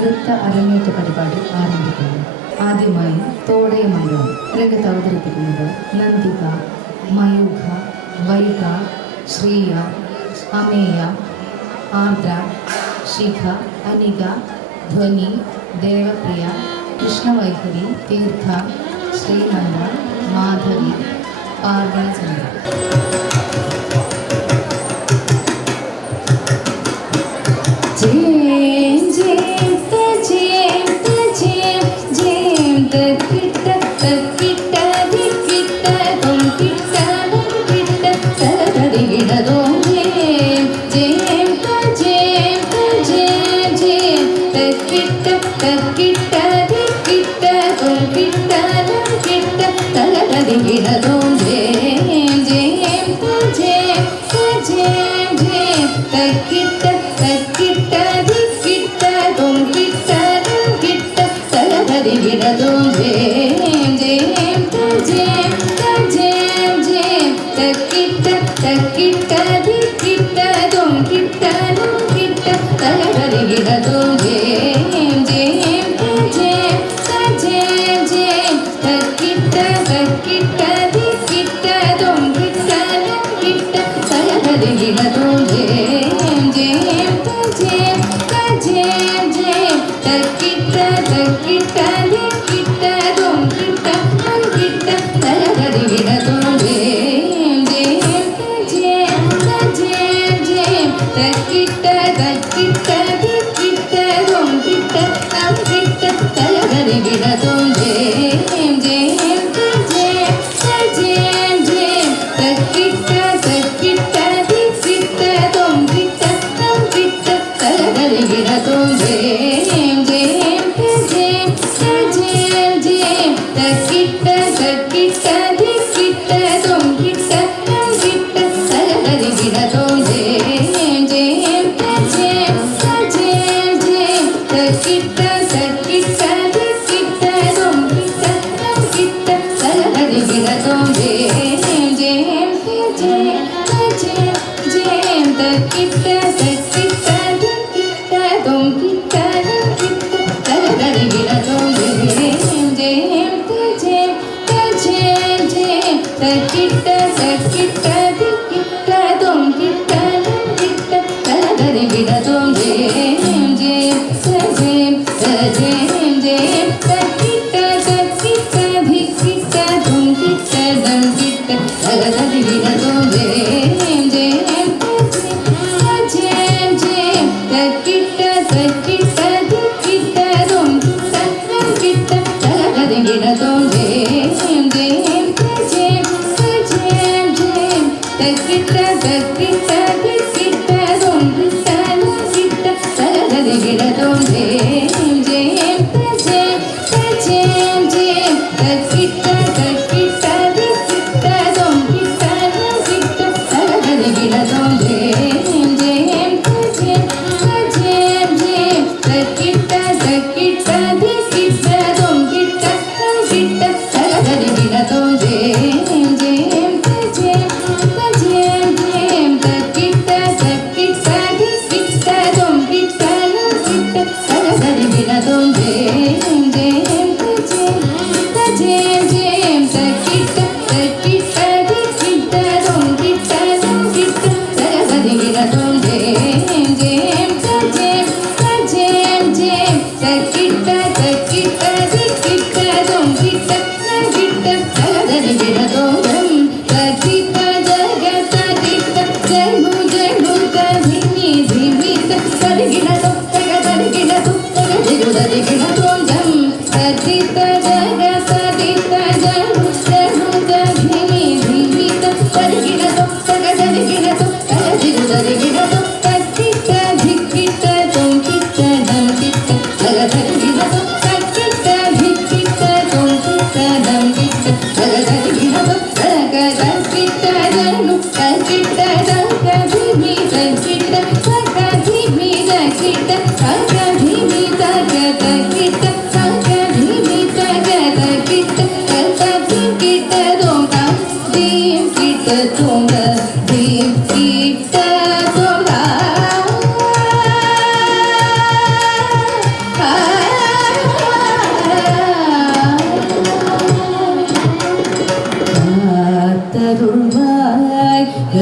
നൃത്ത അരങ്ങേറ്റ പരിപാടി ആരംഭിക്കുന്നു. ആദ്യമായി തോടയമംഗലം രംഗത്ത് അവതരിപ്പിക്കുന്നത് നന്ദിക, മയൂഖ, വൈഗ, ശ്രീയ, അമേയ, ആർദ്ര, ശിഖ, അനിക, ധ്വനി, ദേവപ്രിയ, കൃഷ്ണവൈഖരി, തീർത്ഥ, ശ്രീനന്ദ, മാധവി, പാർവണചന്ദ്ര.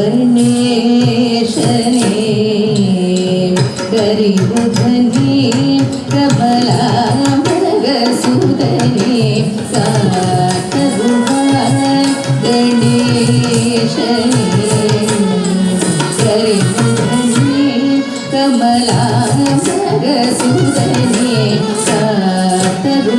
गणेशने गरिबधने कमलामगसुदने कातरुहा गणेशने गरिबधने कमलामगसुदने कातरुहा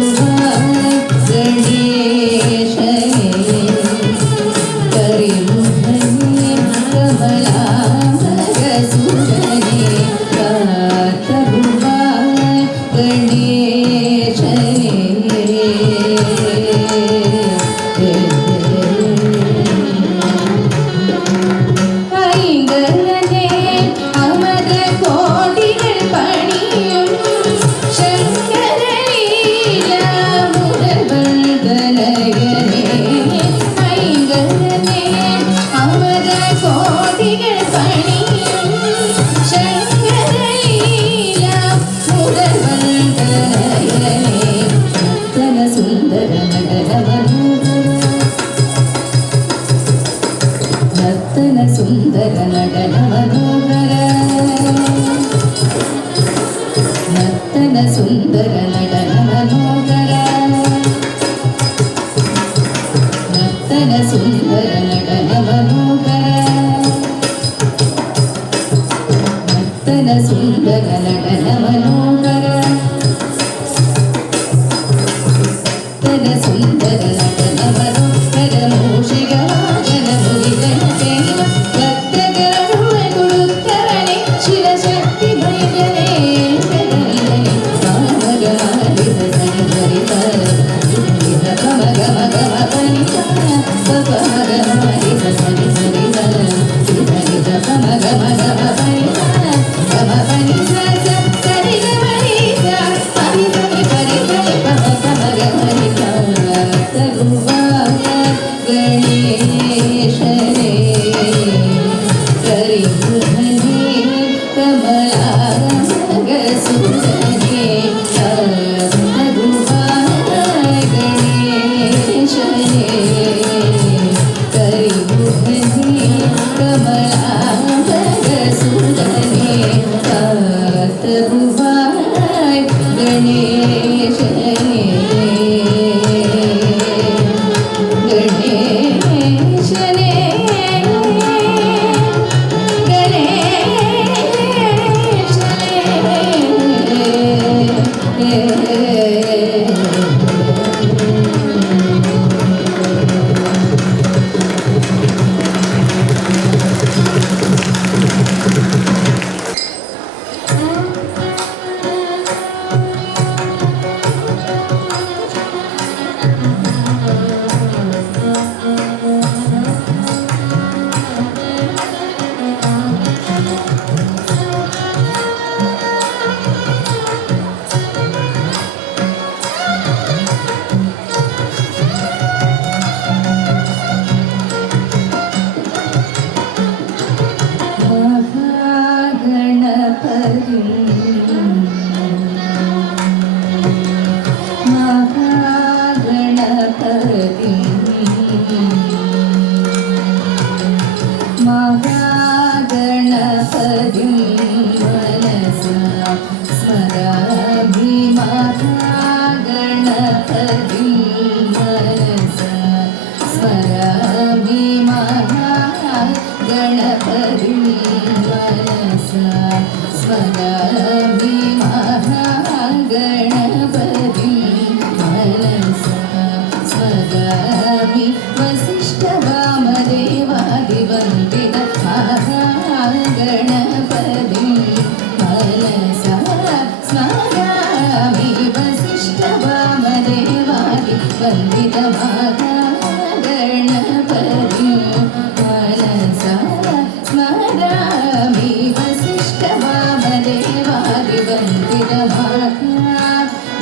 सुंदर नटन मनोहर नर्तन सुंदर नटन मनोहर नर्तन सुंदर नटन मनोहर नर्तन सुंदर नटन मनोहर मूषिकवाहन मुनिगणसेन भक्तगणुवे गुरुत्तरणे शिवशक्ति भैरवे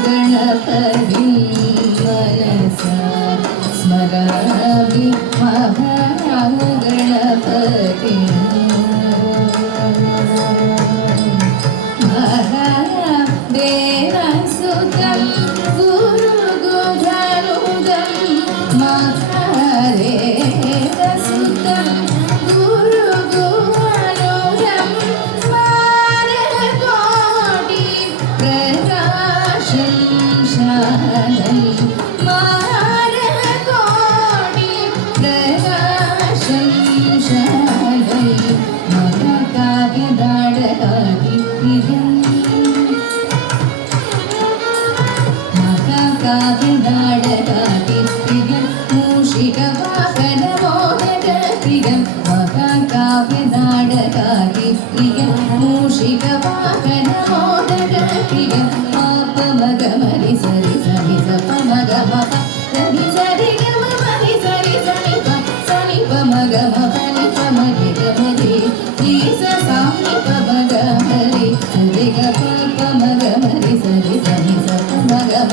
गणपति मनसा स्मरामि മൂഷികവാഹനമോദകപ്രിയം മഹാകാവ്യനാടകാദിപ്രിയം മൂഷികവാഹനമോദകപ്രിയം പാപമഗമരി സരി സനി സപമഗമ സരി സരി ഗമ മരി സരി സനി പ സനി പമഗമ പനി പമരി ഗമരി ശ്രീസ സാനി പമഗമരി സരി ഗ പമഗമരി സരി സനി സപമഗമ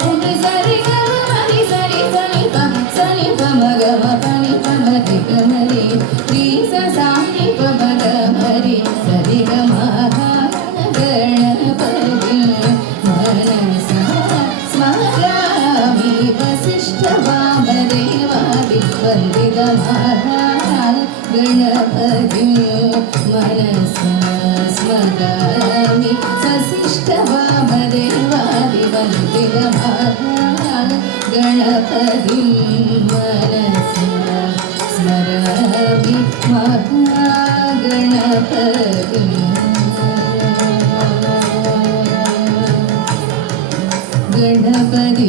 പനി സരി ഗമ മരി സരി സനി പ സനി പമഗമ പനി പമരി ഗമരി ശ്രീസ സാനി പമഗമരി സരി ഗമ ഗണപതി മനസാ സ്മരാമി വസിഷ്ഠവാമദേവാദി വന്ദിത ഗണപതി മനസാ സ്മരാമി വസിഷ്ഠവാമദേവാദി വന്ദിത ഗണപതി മനസാ സ്മരാമി മഹാഗണപതി ഗണപതി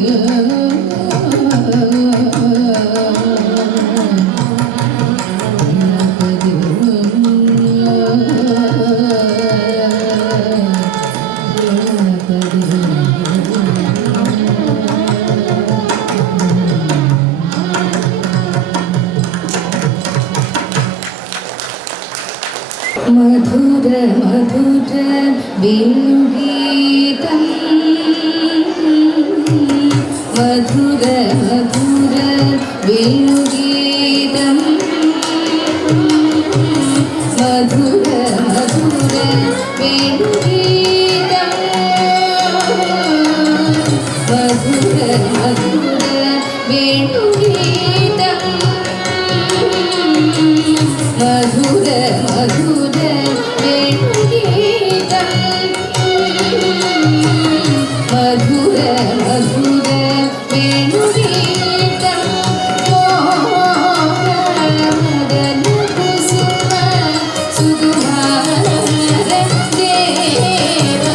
മധുര മധുര വേണുഗീതം മധുര മധുര വേണുഗീതം മധുര മധുര വേണുഗീതം മധുര മധുര വേണുഗീതം മധുര മധുര വേണുഗീതം മധുര മധുര വേണുഗീതം മോഹമദന കുസുമ സുകുമാര ദേവ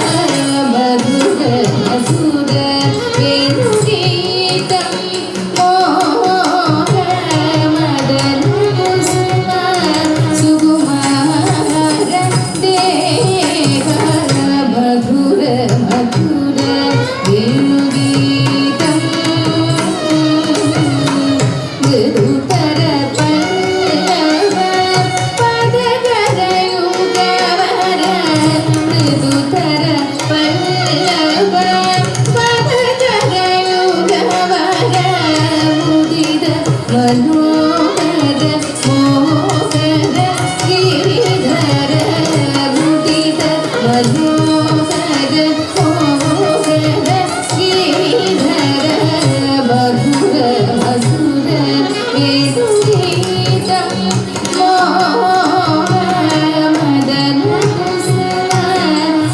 മധുര മധുര വേണുഗീതം മോഹമദന കുസുമ സുകുമാര ദേവ മധുര മധുര വേണുഗീതം ഗുരുതര പല്ലവ പദകരയുഗവര ഗുരുതര പല്ലവ പദകരയുഗവര മുദിത മനോഹര മോഹര ഗിരിധര മുദിത മനോഹര മോഹര ഗിരിധര മധുര മധുര വേണുഗീതം മോഹമദന കുസുമ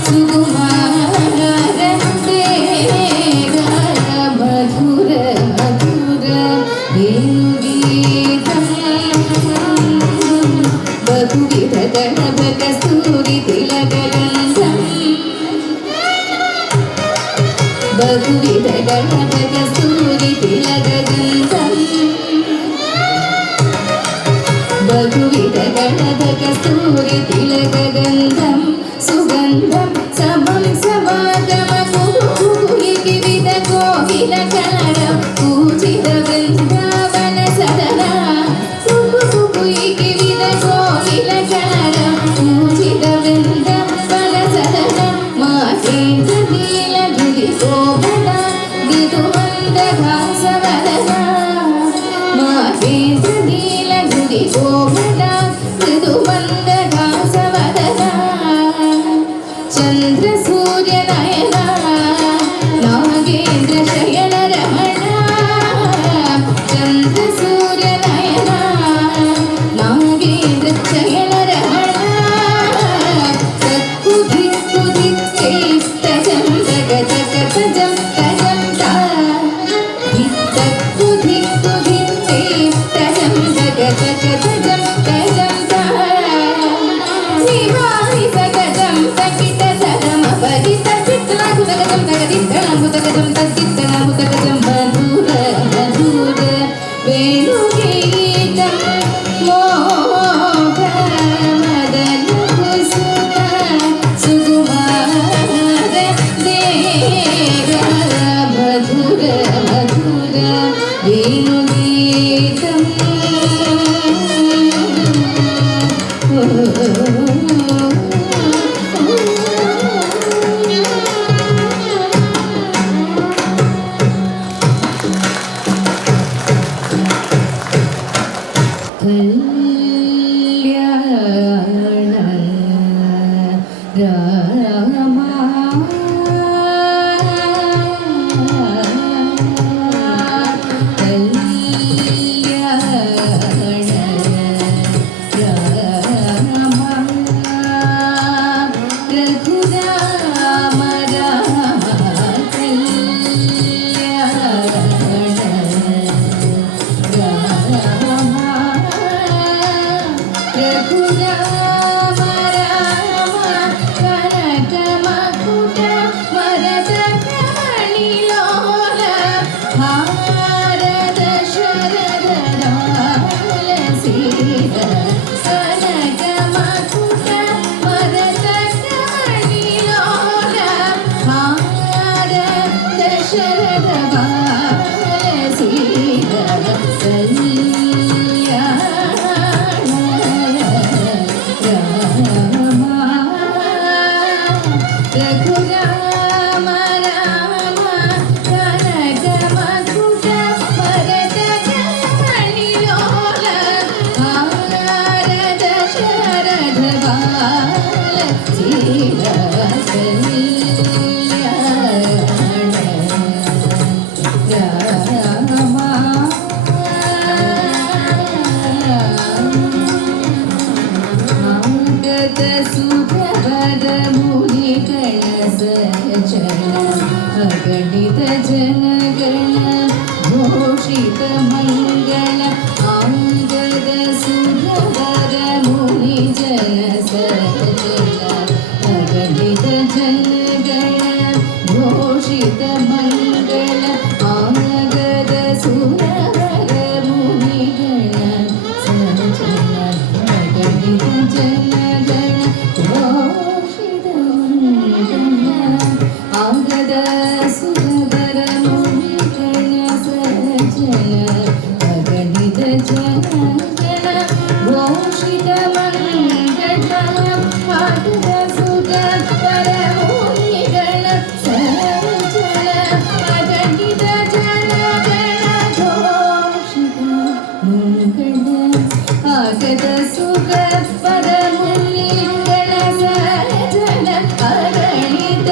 സുകുമാര ദേവ മധുര മധുര വേണുഗീതം ബഹുവിധ ഗണപ കസ്തൂരി തിലകഗന്ധം ബഹുവിധ ഗണപ കസ്തൂരി തിലകഗന്ധം ബഹുവിധ ഗണപ കസ്തൂരി തിലകഗന്ധം സുഗന്ധം സമം സമാഗമ കുഹുകുഹുകിവിധ കോകില കലരം പൂജിത വൃന്ദാവന സദന കുഹുകുഹുകിവിധ കോകില കലരം പൂജിത വൃന്ദാവന സദന മാഹേന്ദ്ര നീല ഗുരി ഗോപന ഋതുമന്ദഹാസവദന മാഹേന്ദ്ര നീല ഗുരി ഗോപന ഋതുമന്ദഹാസവദന ചന്ദ്ര സൂര്യ നയന നാഗേന്ദ്ര ശയന രമണ ചന്ദ്ര സൂര്യ നയന നാഗേന്ദ്ര ശയന രമണ തത്കുധി കുധി തജം ജഗത തജം തജം തത്കുധി കുധി തജം ജഗത തജം കല്യാണ രാമ अगणित जनगण घोषित मंगल अंगद सुरवर मुनि जन सज्जन अगणित जनगण घोषित मंगल अंगद सुरवर मुनि गण सज्जन अगणित जनगण घोषित मंगल अंगद सुरवर मुनि गण सज्जन अगणित जनगण घोषित मंगल अंगद सुरवर मुनि गण सज्जन अगणित जनगण घोषित मंगल अंगद सुरवर मुनि गण सज्जन अगणित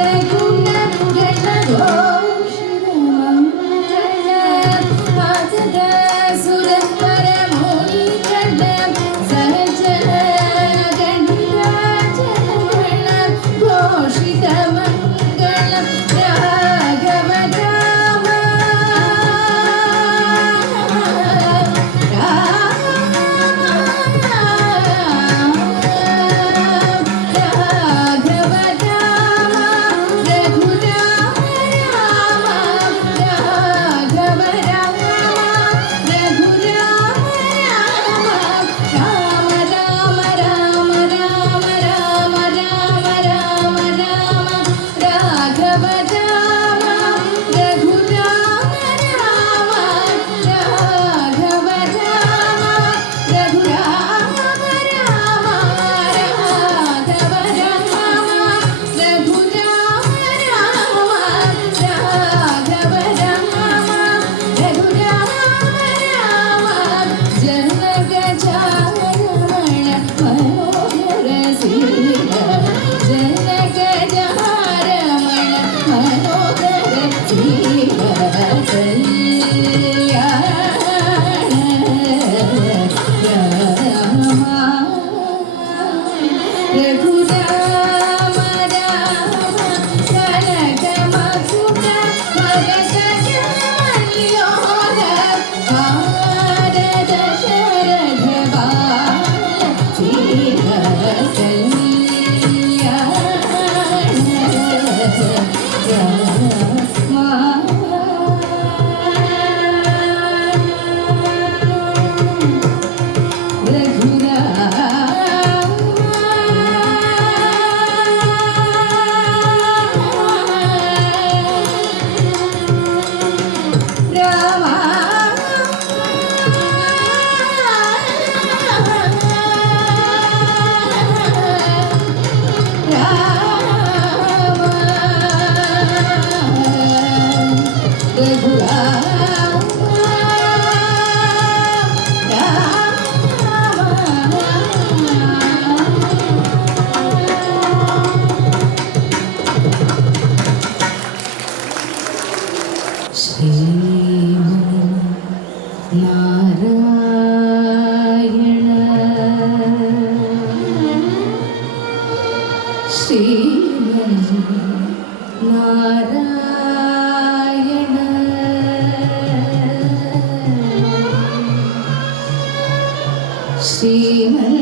ശ്രീമൻ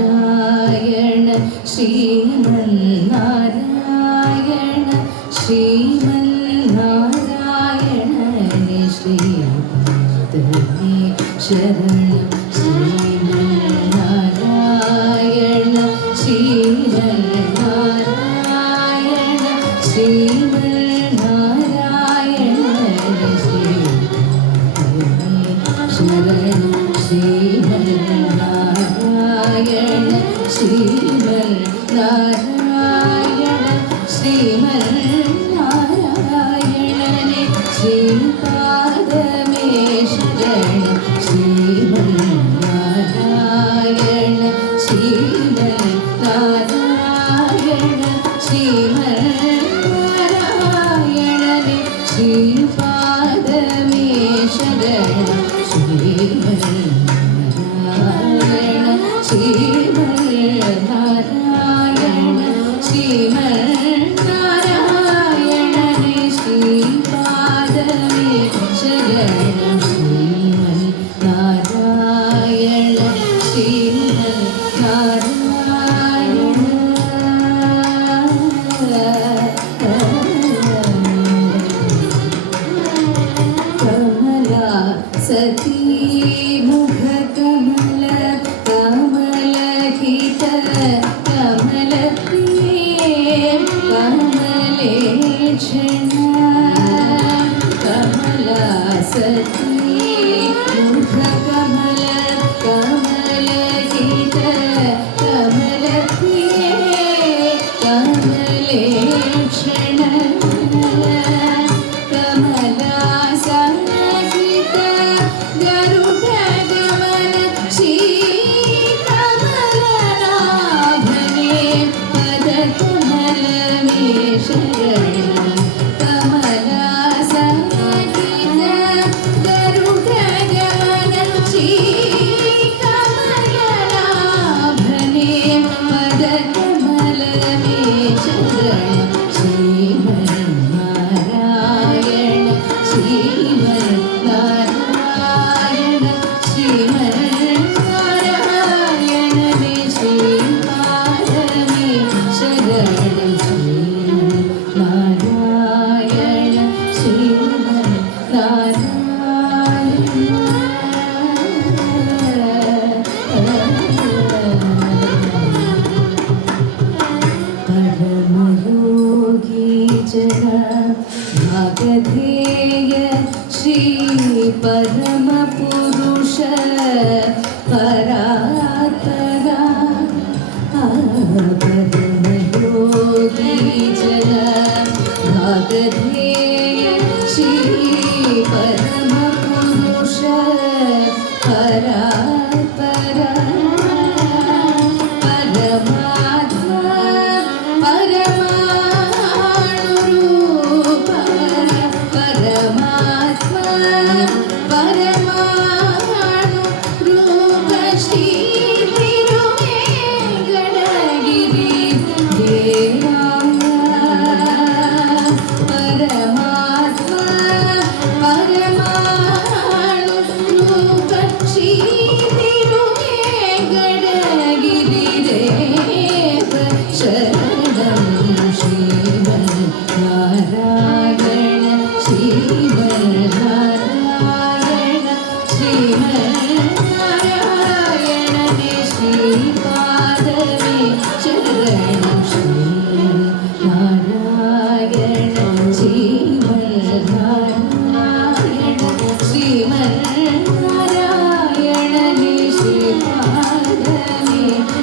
നാരായണ ശ്രീമന്നാരായണ ശ്രീമന്നാരായണ ശ്രീമന്നാരായണനെ ശ്രീപാദമേ ശരണം ശ്രീമന്നാരായണ ശ്രീമന്നാരായണ ശ്രീമന്നാരായണനെ ശ്രീപാദമേ ശരണം ശ്രീമന്നാരായണ ശ്രീമന്നാരായണ ശ്രീമന്നാരായണനെ ശ്രീപാദമേ ശരണം ശ്രീമന്നാരായണ ശ്രീമന്നാരായണ ശ്രീമന്നാരായണനെ ശ്രീപാദമേ ശരണം ശ്രീമന്നാരായണ ശ്രീമന്നാരായണ ശ്രീമന്നാരായണനെ ശ്രീപാദമേ ശരണം ശ്രീമന്നാരായണ കമലാ സതീ മുഖ കമല കമലഹിത കമലപ്രിയേ കമലേക്ഷണ കമലാ സതീ മുഖ കമല കമലഹിത കമലപ്രിയേ കമലേക്ഷണ കമലാസനഹിത ഗരുഡഗമന ശ്രീകമലനാഭനേ പദകമലമേ ശരണം കമലാസനഹിത ഗരുഡഗമന ശ്രീകമലനാഭനേ പദകമലമേ ശരണം ശ്രീമന്നാരായണ ശ്രീമന്നാരായണ ശ്രീമന്നാരായണനെ ശ്രീപാദമേ ശരണം ശ്രീമന്നാരായണ പരമയോഗീ ജന ഭാഗധേയ ശ്രീ പരമപുരുഷ പരാത്പര പരമയോഗീ ജന ഭാഗധേയ ശ്രീ പരമപുരുഷ പരാത്പര പരമാത്മാ പരമാണുരൂപ പരമാത്മാ പരമാണുരൂപ ശ്രീ തിരുവേങ്കടഗിരി ദേവാ പരമാത്മാ പരമാണുരൂപ ശ്രീ തിരുവേങ്കടഗിരി ദേവ ശരണം ശ്രീമന്നാരായണ ശ്രീമന്നാരായണ ശ്രീമന്നാരായണനെ ശ്രീപാദമേ ശരണം ശ്രീമന്നാരായണ ശ്രീമന്നാരായണ ശ്രീമന്നാരായണനെ ശ്രീപാദമേ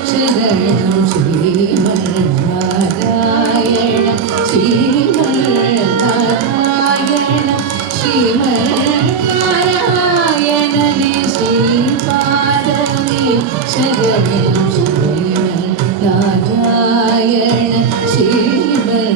ശരണം ശ്രീമന്നാരായണ ശ്രീമന്നാരായണ ശ്രീമന്നാരായണനെ ശ്രീപാദമേ ശരണം ശ്രീമന്നാരായണ ശ്രീമന്നാരായണ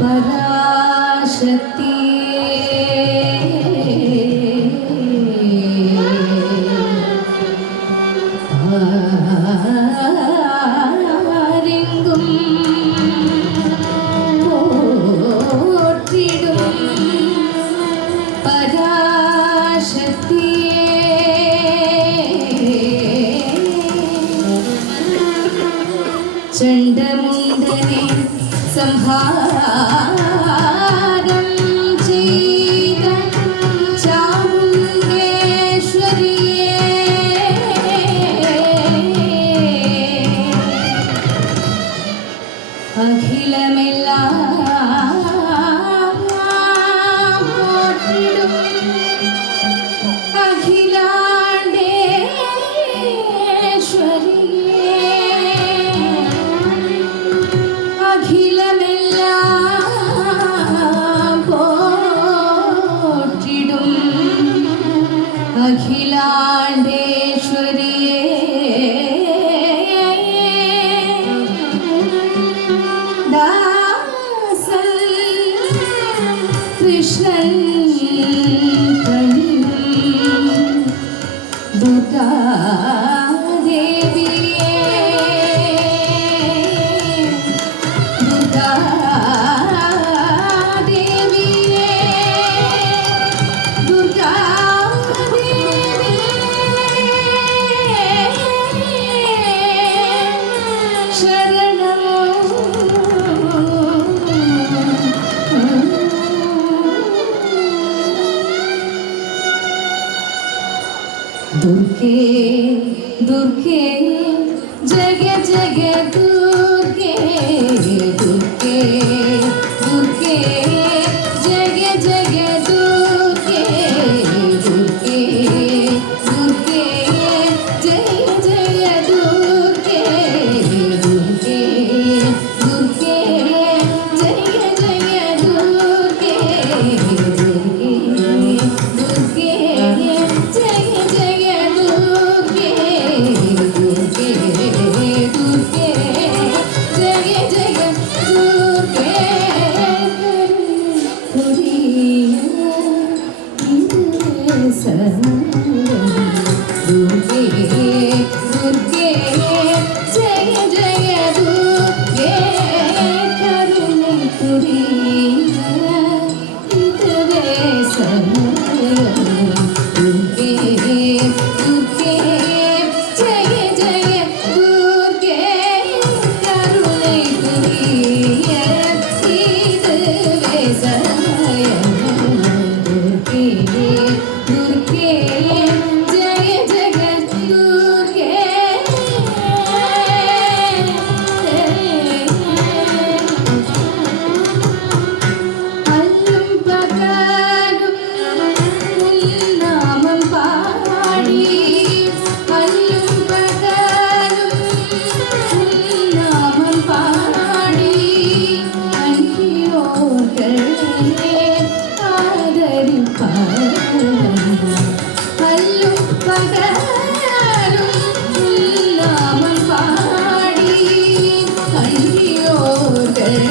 பராசக்தியே ஆரெங்கும் போற்றிடும் பராசக்தியே சண்டமுண்டனே संहारं चेद चामुण्डेश्वरिये अखिलमेल्लाम पोற்றிடும் अखिलाण्डेश्वरिये அகிலாண்டேஸ்வரியே தாசன் கிருஷ்ணன் பணியும் துர்கா தேவியே துர்கா தேவியே துர்கா दुर्गे दुर्गे जग जग दुर्गे दुर्गे दुर्गे जग जग दुर्गे दुर्गे दुर्गे जय जय दुर्गे दुर्गे दुर्गे जय जय दुर्गे दुर्गे दुर्गे जय जय दुर्गे दुर्गे दुर्गे जय जय दुर्गे दुर्गे दुर्गे जय जय दुर्गे करुणे पुरिय इतवे समयम् दुर्गे दुर्गे जय जय दुर्गे करुणे पुरिय इतवे समयम् दुर्गे दुर्गे जय जय दुर्गे அல்லும் பகலும் உன் நாமம் பாடி அல்லும் பகலும் உன் நாமம் பாடி அன்றியோர்களே ஆதரிப்பார் அல்லும் பகலும் உன் நாமம் பாடி அன்றியோர்களே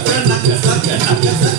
Sakranaka,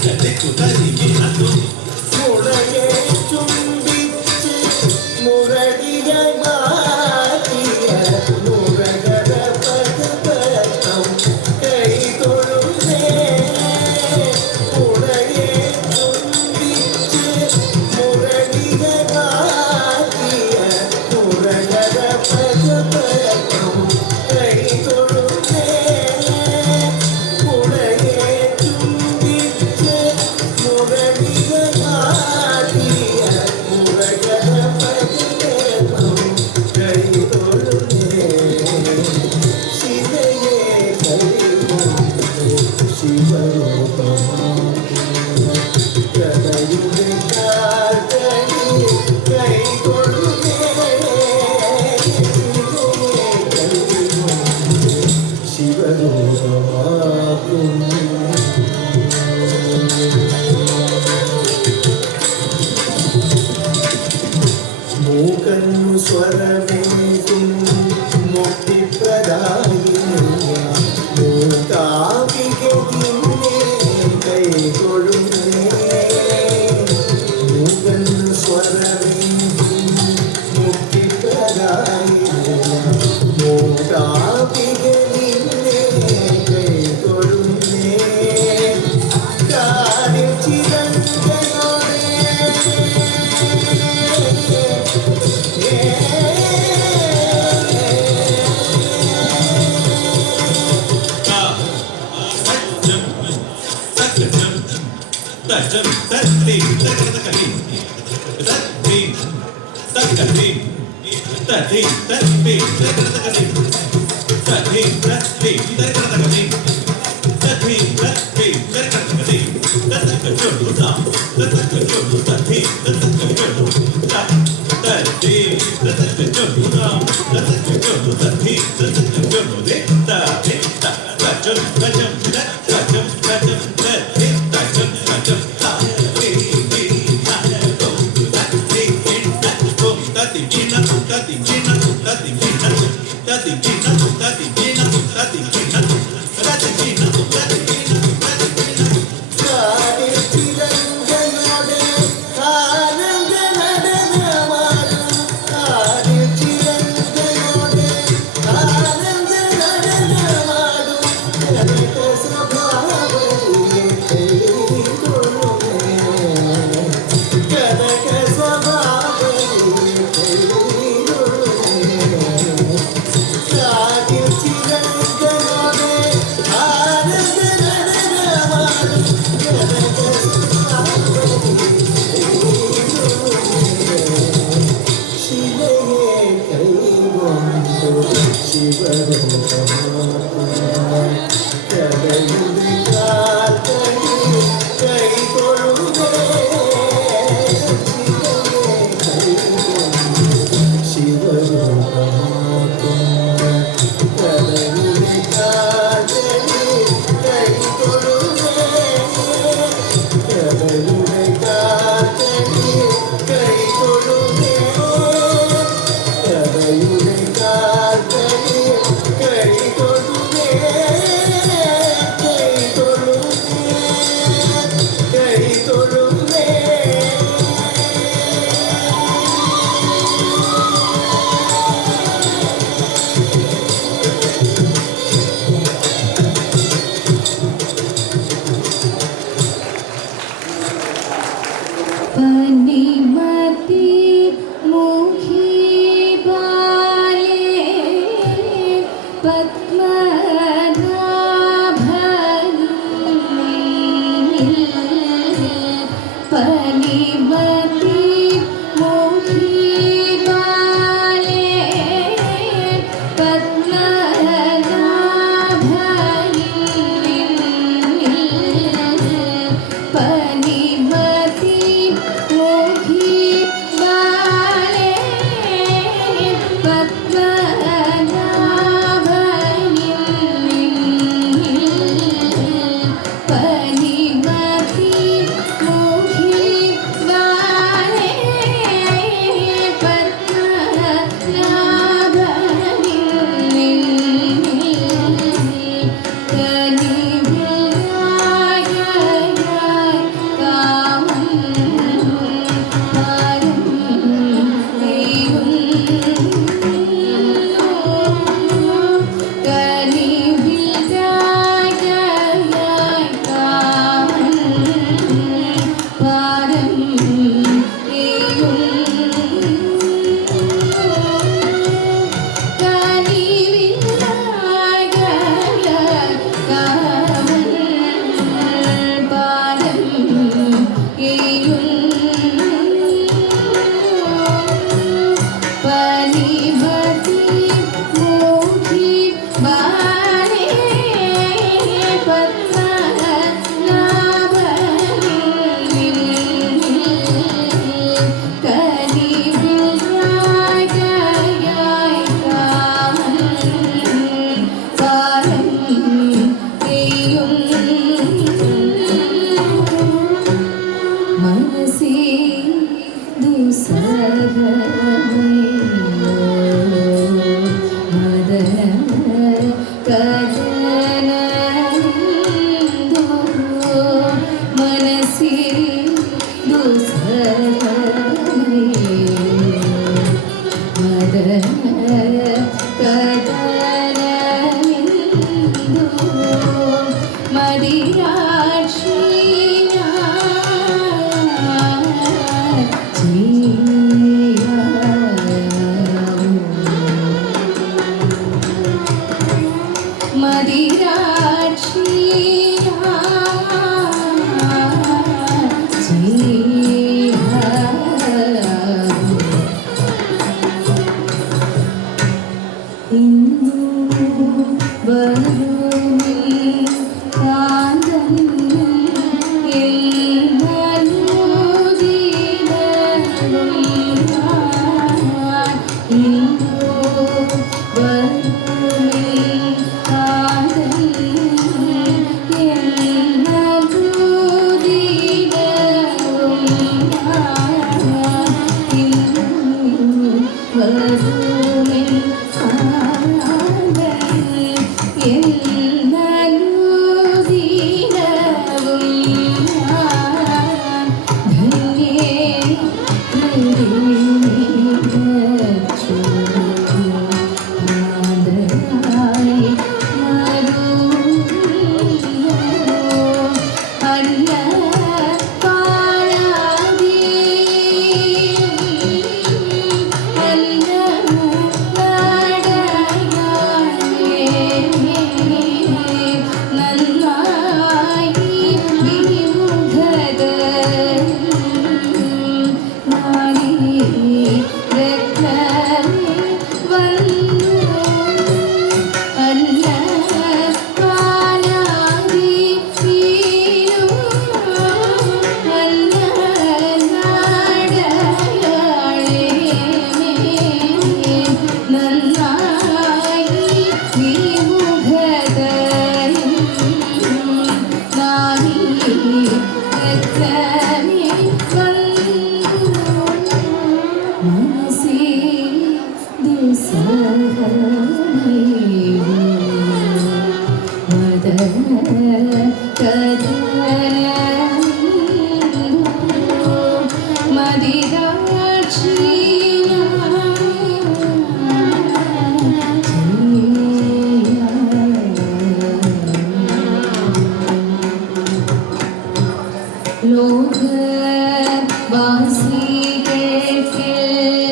Hare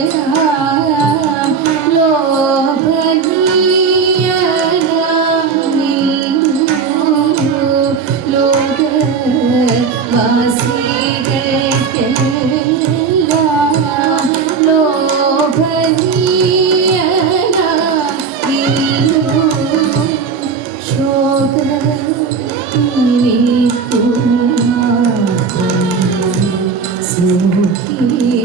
ലോകവാസികൾക്കെല്ലാം ലോഭനീയനാമിന്നു ലോകവാസികൾക്കെല്ലാം ലോഭനീയനാമിന്നു ശോകത്തിനിക്കുമാ Sukhi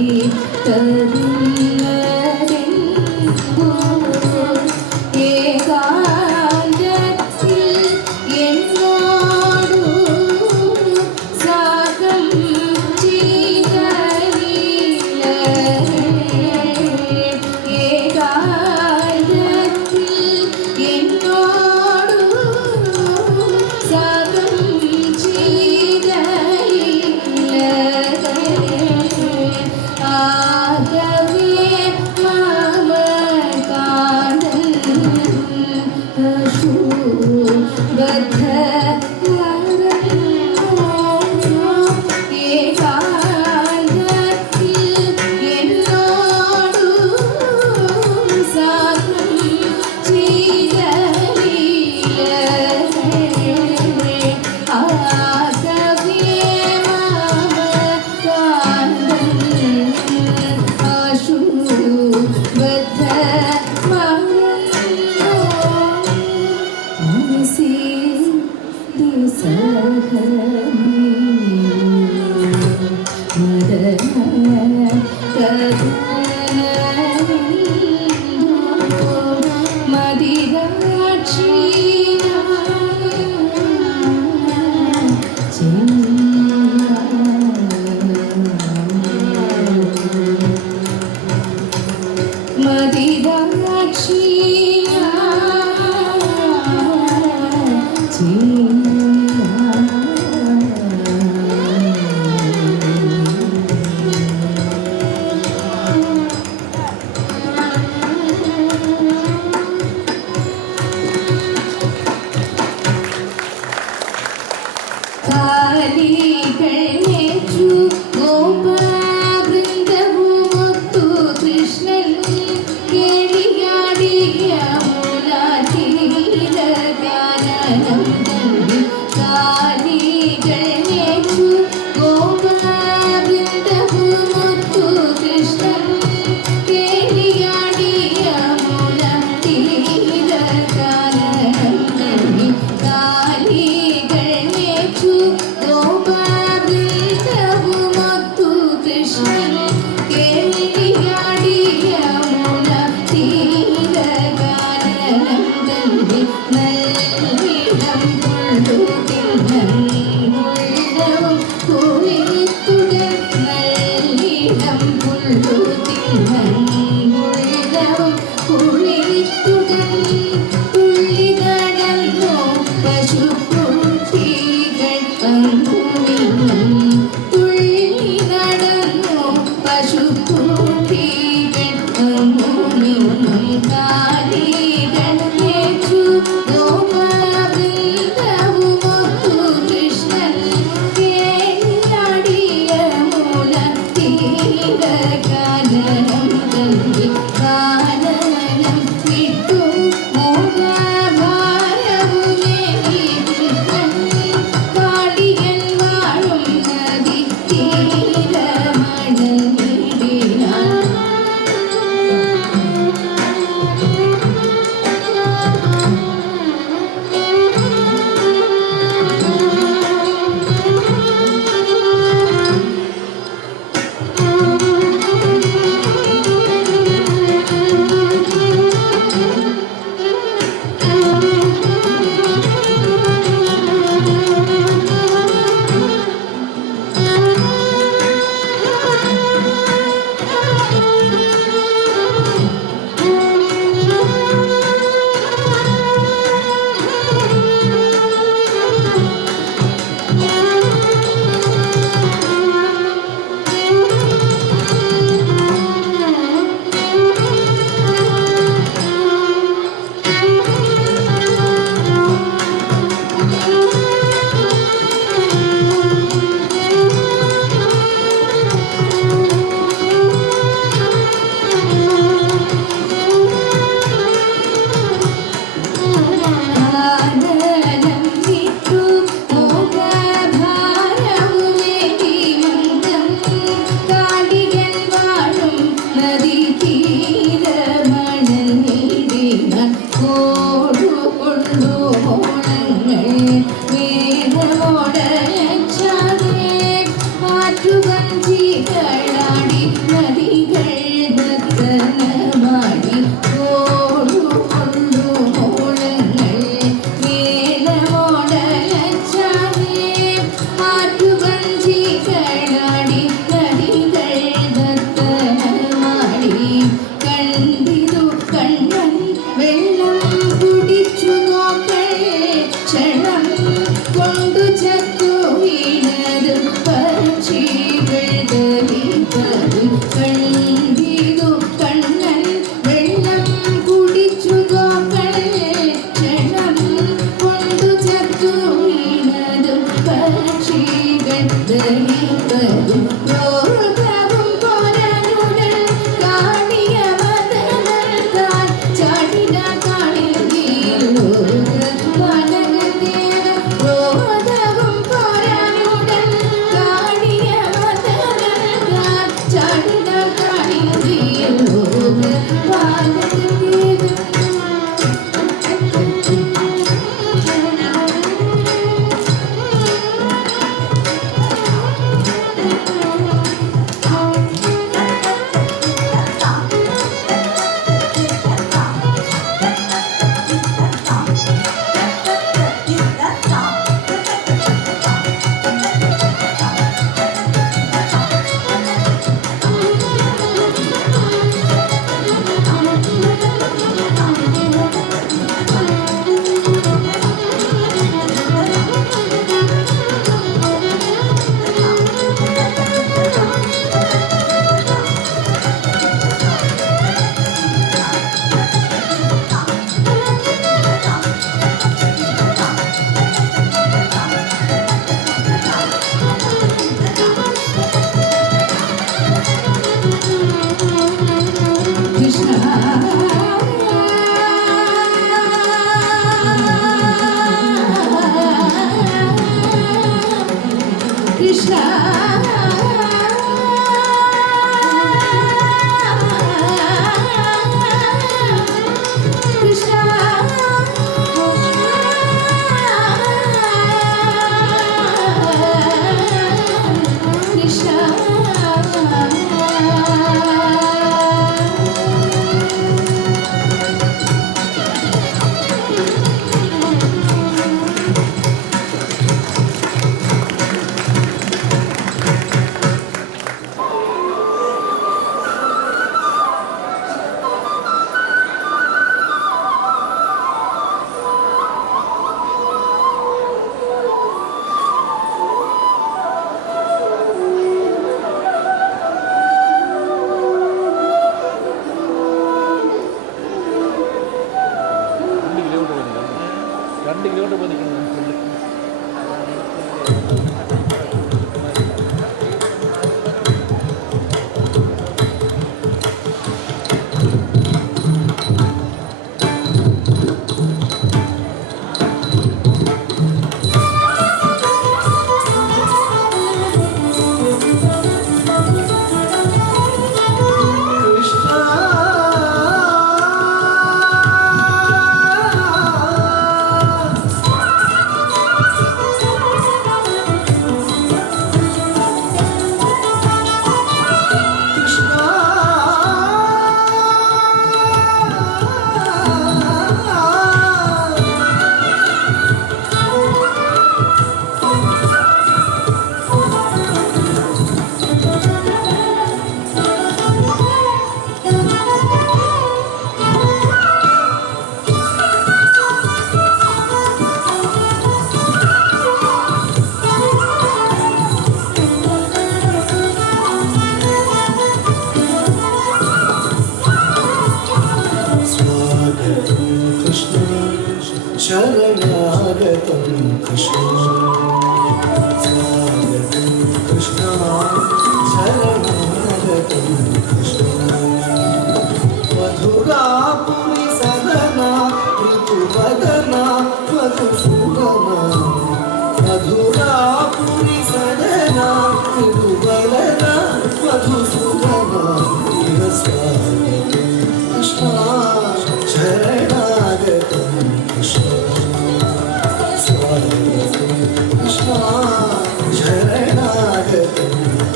Krishna, Jai Radha.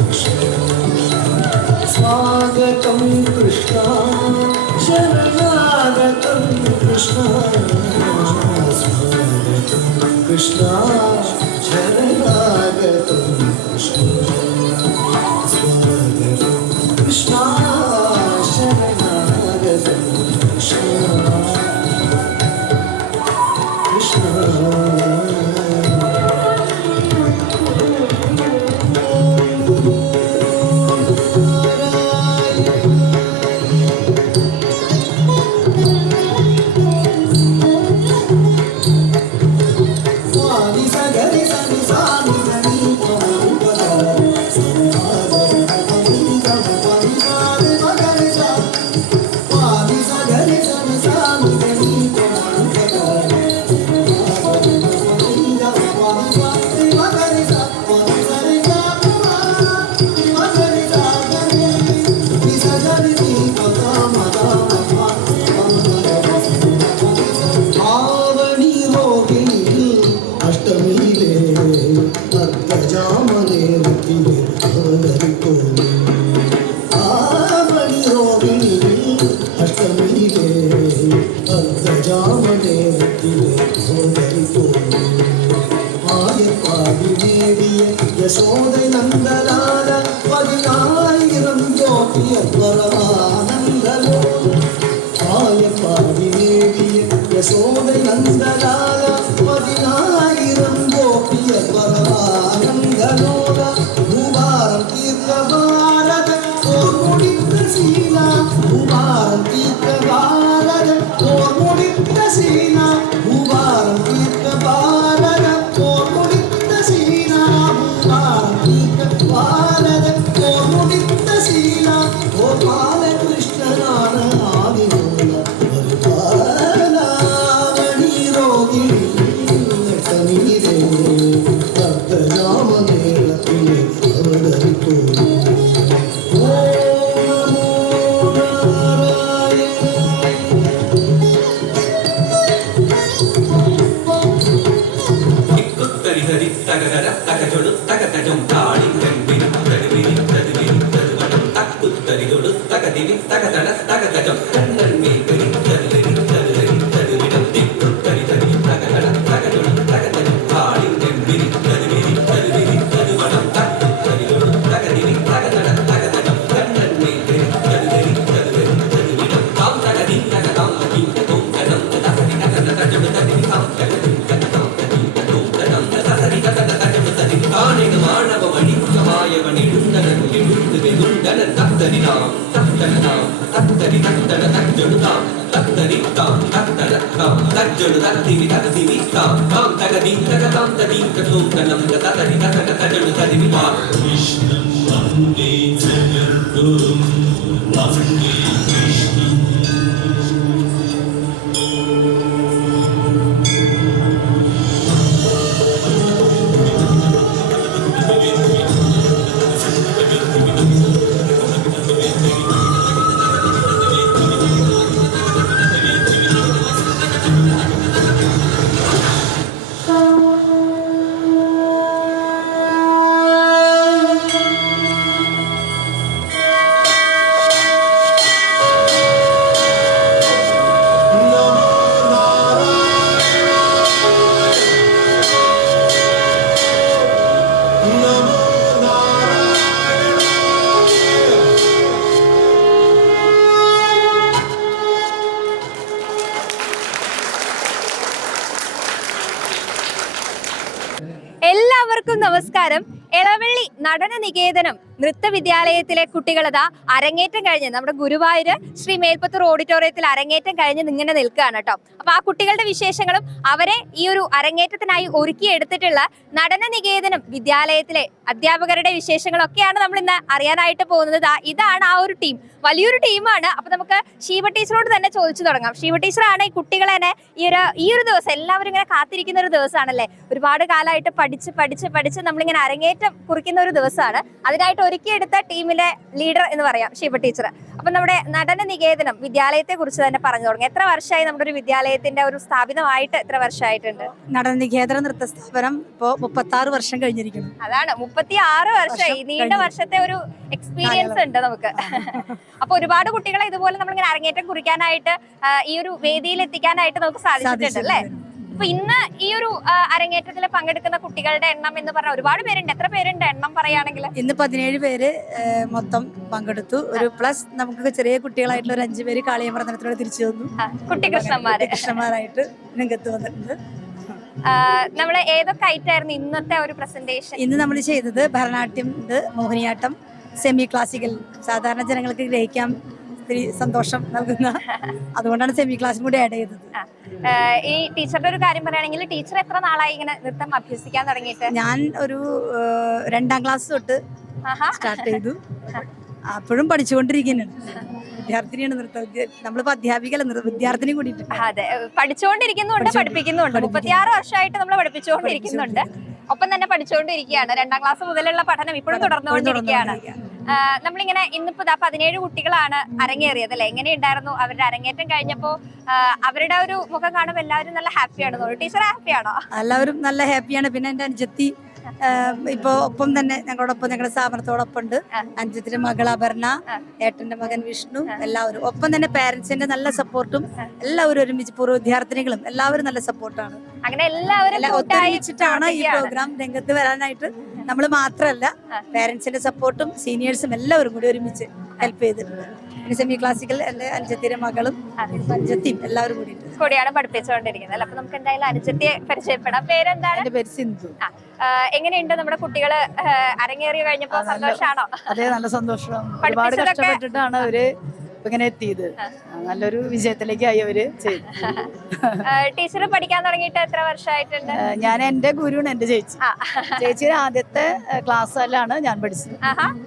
स्वागतं कृष्ण शरणागतं कृष्ण स्वागतं कृष्ण शरणागतं कृष्ण स्वागतं कृष्ण शरणागतं कृष्ण യശോദ നന്ദലാല 10,000 ജ്യോതിയ പരമാനന്ദലോ ആയപ്പാടി നേടിയ യശോദ നന്ദലാല 10,000 ജ്യോതിയ പരമാനന്ദലോല ഭൂഭാരം തീർത്ത ഭാരത ഓർമുടിത്ത ശീല ഭൂഭാരം തീർത്ത ഭാരത ഓർമുടിത്ത ശീല ഭൂഭാരം തീർത്ത ഭാരത ഓർമുടിത്ത ശീല ശീല ഗോപാലകൃഷ്ണനാണ് ആദിമൂല ഒരുപാലാവണി രോഗിണി നീരേ ഭക്തരാമനേരത്തിലെ അവതരിപ്പോ എല്ലാവർക്കും നമസ്കാരം. എളവള്ളി നടന നികേതനം നൃത്തവിദ്യാലയത്തിലെ കുട്ടികളതാ അരങ്ങേറ്റം കഴിഞ്ഞ് നമ്മുടെ ഗുരുവായൂർ ശ്രീ മേൽപ്പത്തൂർ ഓഡിറ്റോറിയത്തിൽ അരങ്ങേറ്റം കഴിഞ്ഞ് ഇങ്ങനെ നിൽക്കുകയാണ് കേട്ടോ. അപ്പൊ ആ കുട്ടികളുടെ വിശേഷങ്ങളും അവരെ ഈ ഒരു അരങ്ങേറ്റത്തിനായി ഒരുക്കിയെടുത്തിട്ടുള്ള നടന നികേതനം വിദ്യാലയത്തിലെ അധ്യാപകരുടെ വിശേഷങ്ങളൊക്കെയാണ് നമ്മൾ ഇന്ന് അറിയാനായിട്ട് പോകുന്നത്. ഇതാണ് ആ ഒരു ടീം, വലിയൊരു ടീമാണ്. അപ്പൊ നമുക്ക് ശീവ ടീച്ചറോട് തന്നെ ചോദിച്ചു തുടങ്ങാം. ശീവ ടീച്ചറാണ് ഈ കുട്ടികളെ തന്നെ ഈ ഒരു ദിവസം എല്ലാവരും ഇങ്ങനെ കാത്തിരിക്കുന്ന ഒരു ദിവസമാണല്ലേ. ഒരുപാട് കാലമായിട്ട് പഠിച്ച് നമ്മളിങ്ങനെ അരങ്ങേറ്റം കുറിക്കുന്ന ഒരു ദിവസമാണ്. അതിനായിട്ട് ഒരുക്കിയെടുത്ത ടീമിലെ ലീഡർ എന്ന് പറയാം ശിവ ടീച്ചർ. അപ്പൊ നമ്മുടെ നടന നികേതനം വിദ്യാലയത്തെ കുറിച്ച് തന്നെ പറഞ്ഞു തുടങ്ങി. എത്ര വർഷമായി നമ്മുടെ ഒരു വിദ്യാലയത്തിന്റെ ഒരു സ്ഥാപിതമായിട്ട് എത്ര വർഷമായിട്ടുണ്ട്? നടന നികേതന നൃത്ത സ്ഥാപനം ഇപ്പോ 36 വർഷം കഴിഞ്ഞിരിക്കുന്നു. അതാണ് 36 വർഷമായി. നീണ്ട വർഷത്തെ ഒരു എക്സ്പീരിയൻസ് ഉണ്ട് നമുക്ക്. അപ്പൊ ഒരുപാട് കുട്ടികളെ ഇതുപോലെ നമ്മളിങ്ങനെ അരങ്ങേറ്റം കുറിക്കാനായിട്ട് ഈ ഒരു വേദിയിൽ എത്തിക്കാനായിട്ട് നമുക്ക് സാധിച്ചിട്ടുണ്ട് അല്ലേ? അപ്പൊ ഇന്ന് ഈ ഒരു അരങ്ങേറ്റത്തിൽ പങ്കെടുക്കുന്ന കുട്ടികളുടെ എണ്ണം എന്ന് പറഞ്ഞാൽ ഒരുപാട് പേരുണ്ട്. എത്ര പേരുണ്ട് എണ്ണം പറയുകയാണെങ്കിൽ? ഇന്ന് 17 പേര് മൊത്തം പങ്കെടുത്തു. ഒരു പ്ലസ് നമുക്ക് ചെറിയ കുട്ടികളായിട്ടുള്ള ഒരു 5 പേര് കാളിയമർദ്ദനത്തിലൂടെ തിരിച്ചു വന്നു. കൃഷ്ണന്മാരായിട്ട് രംഗത്ത് വന്നിട്ടുണ്ട്. നമ്മള് ഏതൊക്കെ ഐറ്റായിരുന്നു ഇന്നത്തെ ഒരു പ്രസന്റേഷൻ? ഇന്ന് നമ്മൾ ചെയ്തത് ഭരതനാട്യം ഉണ്ട്, മോഹിനിയാട്ടം, സെമി ക്ലാസിക്കൽ. സാധാരണ ജനങ്ങൾക്ക് ഗ്രഹിക്കാൻ ഒത്തിരി സന്തോഷം നൽകുന്ന, അതുകൊണ്ടാണ് സെമി ക്ലാസും കൂടി ആഡ് ചെയ്തത്. ഈ ടീച്ചറുടെ ഒരു കാര്യം പറയുകയാണെങ്കിൽ ടീച്ചർ എത്ര നാളായി ഇങ്ങനെ നൃത്തം അഭ്യസിക്കാൻ തുടങ്ങിയിട്ട്? ഞാൻ ഒരു 2ാം ക്ലാസ് തൊട്ട് സ്റ്റാർട്ട് ചെയ്തു. അപ്പോഴും പഠിച്ചുകൊണ്ടിരിക്കുന്നുണ്ട്. വിദ്യാർത്ഥിനിയാണ് നൃത്ത നമ്മളിപ്പോ അധ്യാപികല്ല, വിദ്യാർത്ഥിനി കൂടിയിട്ട്. അതെ, പഠിച്ചുകൊണ്ടിരിക്കുന്നുണ്ട്, പഠിപ്പിക്കുന്നുണ്ട്. 36 വർഷമായിട്ട് നമ്മൾ പഠിപ്പിച്ചുകൊണ്ടിരിക്കുന്നുണ്ട്. ഒപ്പം തന്നെ പഠിച്ചുകൊണ്ടിരിക്കുകയാണ്. 2ാം ക്ലാസ് മുതലുള്ള പഠനം ഇപ്പോഴും തുടർന്നുകൊണ്ടിരിക്കുകയാണ്. നമ്മളിങ്ങനെ ഇന്നിപ്പോ 17 കുട്ടികളാണ് അരങ്ങേറിയത് അല്ലെ? എങ്ങനെയുണ്ടായിരുന്നു അവരുടെ അരങ്ങേറ്റം കഴിഞ്ഞപ്പോ? അവരുടെ ഒരു മുഖം കാണുമ്പോൾ എല്ലാവരും നല്ല ഹാപ്പിയാണെന്നോ? ടീച്ചർ ഹാപ്പിയാണോ? എല്ലാവരും നല്ല ഹാപ്പിയാണ്. പിന്നെ എന്റെ അനുജത്തി ഇപ്പൊ ഒപ്പം തന്നെ ഞങ്ങളോടൊപ്പം ഞങ്ങളുടെ സ്ഥാപനത്തോടൊപ്പം ഉണ്ട്. അനുജത്തിന്റെ മകൾ അപർണ, ഏട്ടന്റെ മകൻ വിഷ്ണു, എല്ലാവരും ഒപ്പം തന്നെ പാരന്റ്സിന്റെ നല്ല സപ്പോർട്ടും, എല്ലാവരും ഒരുമിച്ച് പൂർവ്വ വിദ്യാർത്ഥിനികളും എല്ലാവരും നല്ല സപ്പോർട്ടാണ്. അങ്ങനെ എല്ലാവരും ഒത്തൊരുമിച്ചിട്ടാണ് ഈ പ്രോഗ്രാം രംഗത്ത് വരാനായിട്ട്. നമ്മൾ മാത്രമല്ല, പാരന്റ്സിന്റെ സപ്പോർട്ടും സീനിയേഴ്സും എല്ലാവരും കൂടി ഒരുമിച്ച് ഹെൽപ്പ് ചെയ്തിട്ടുണ്ട്. സെമി ക്ലാസിക്കൽ എന്റെ അനുജത്തിന്റെ മകളും അനുജത്തിയും എല്ലാവരും കൂടിയാണ് പഠിപ്പിച്ചുകൊണ്ടിരിക്കുന്നത്. അപ്പൊ നമുക്ക് എന്തായാലും അനുജത്തിയെ പരിചയപ്പെടാം. പേരെന്താണ്? എന്റെ പേര് സിന്ധു. എങ്ങനെയുണ്ട് നമ്മുടെ കുട്ടികള് അരങ്ങേറി കഴിഞ്ഞപ്പോ? സന്തോഷാണോ? അതെ, നല്ല സന്തോഷം. ഒരുപാട് കഷ്ടപ്പെട്ടിട്ടാണ് അവര് ഇങ്ങനെ എത്തിയത്. നല്ലൊരു വിജയത്തിലേക്കായി അവര് ചെയ്തു. ടീച്ചർ പഠിക്കാൻ തുടങ്ങിയിട്ട് എത്ര വർഷമായിട്ടുണ്ട്? ഞാൻ എന്റെ ഗുരുവാണ് എന്റെ ചേച്ചി. ചേച്ചിയുടെ ആദ്യത്തെ ക്ലാസ്സിലാണ് ഞാൻ പഠിച്ചത്.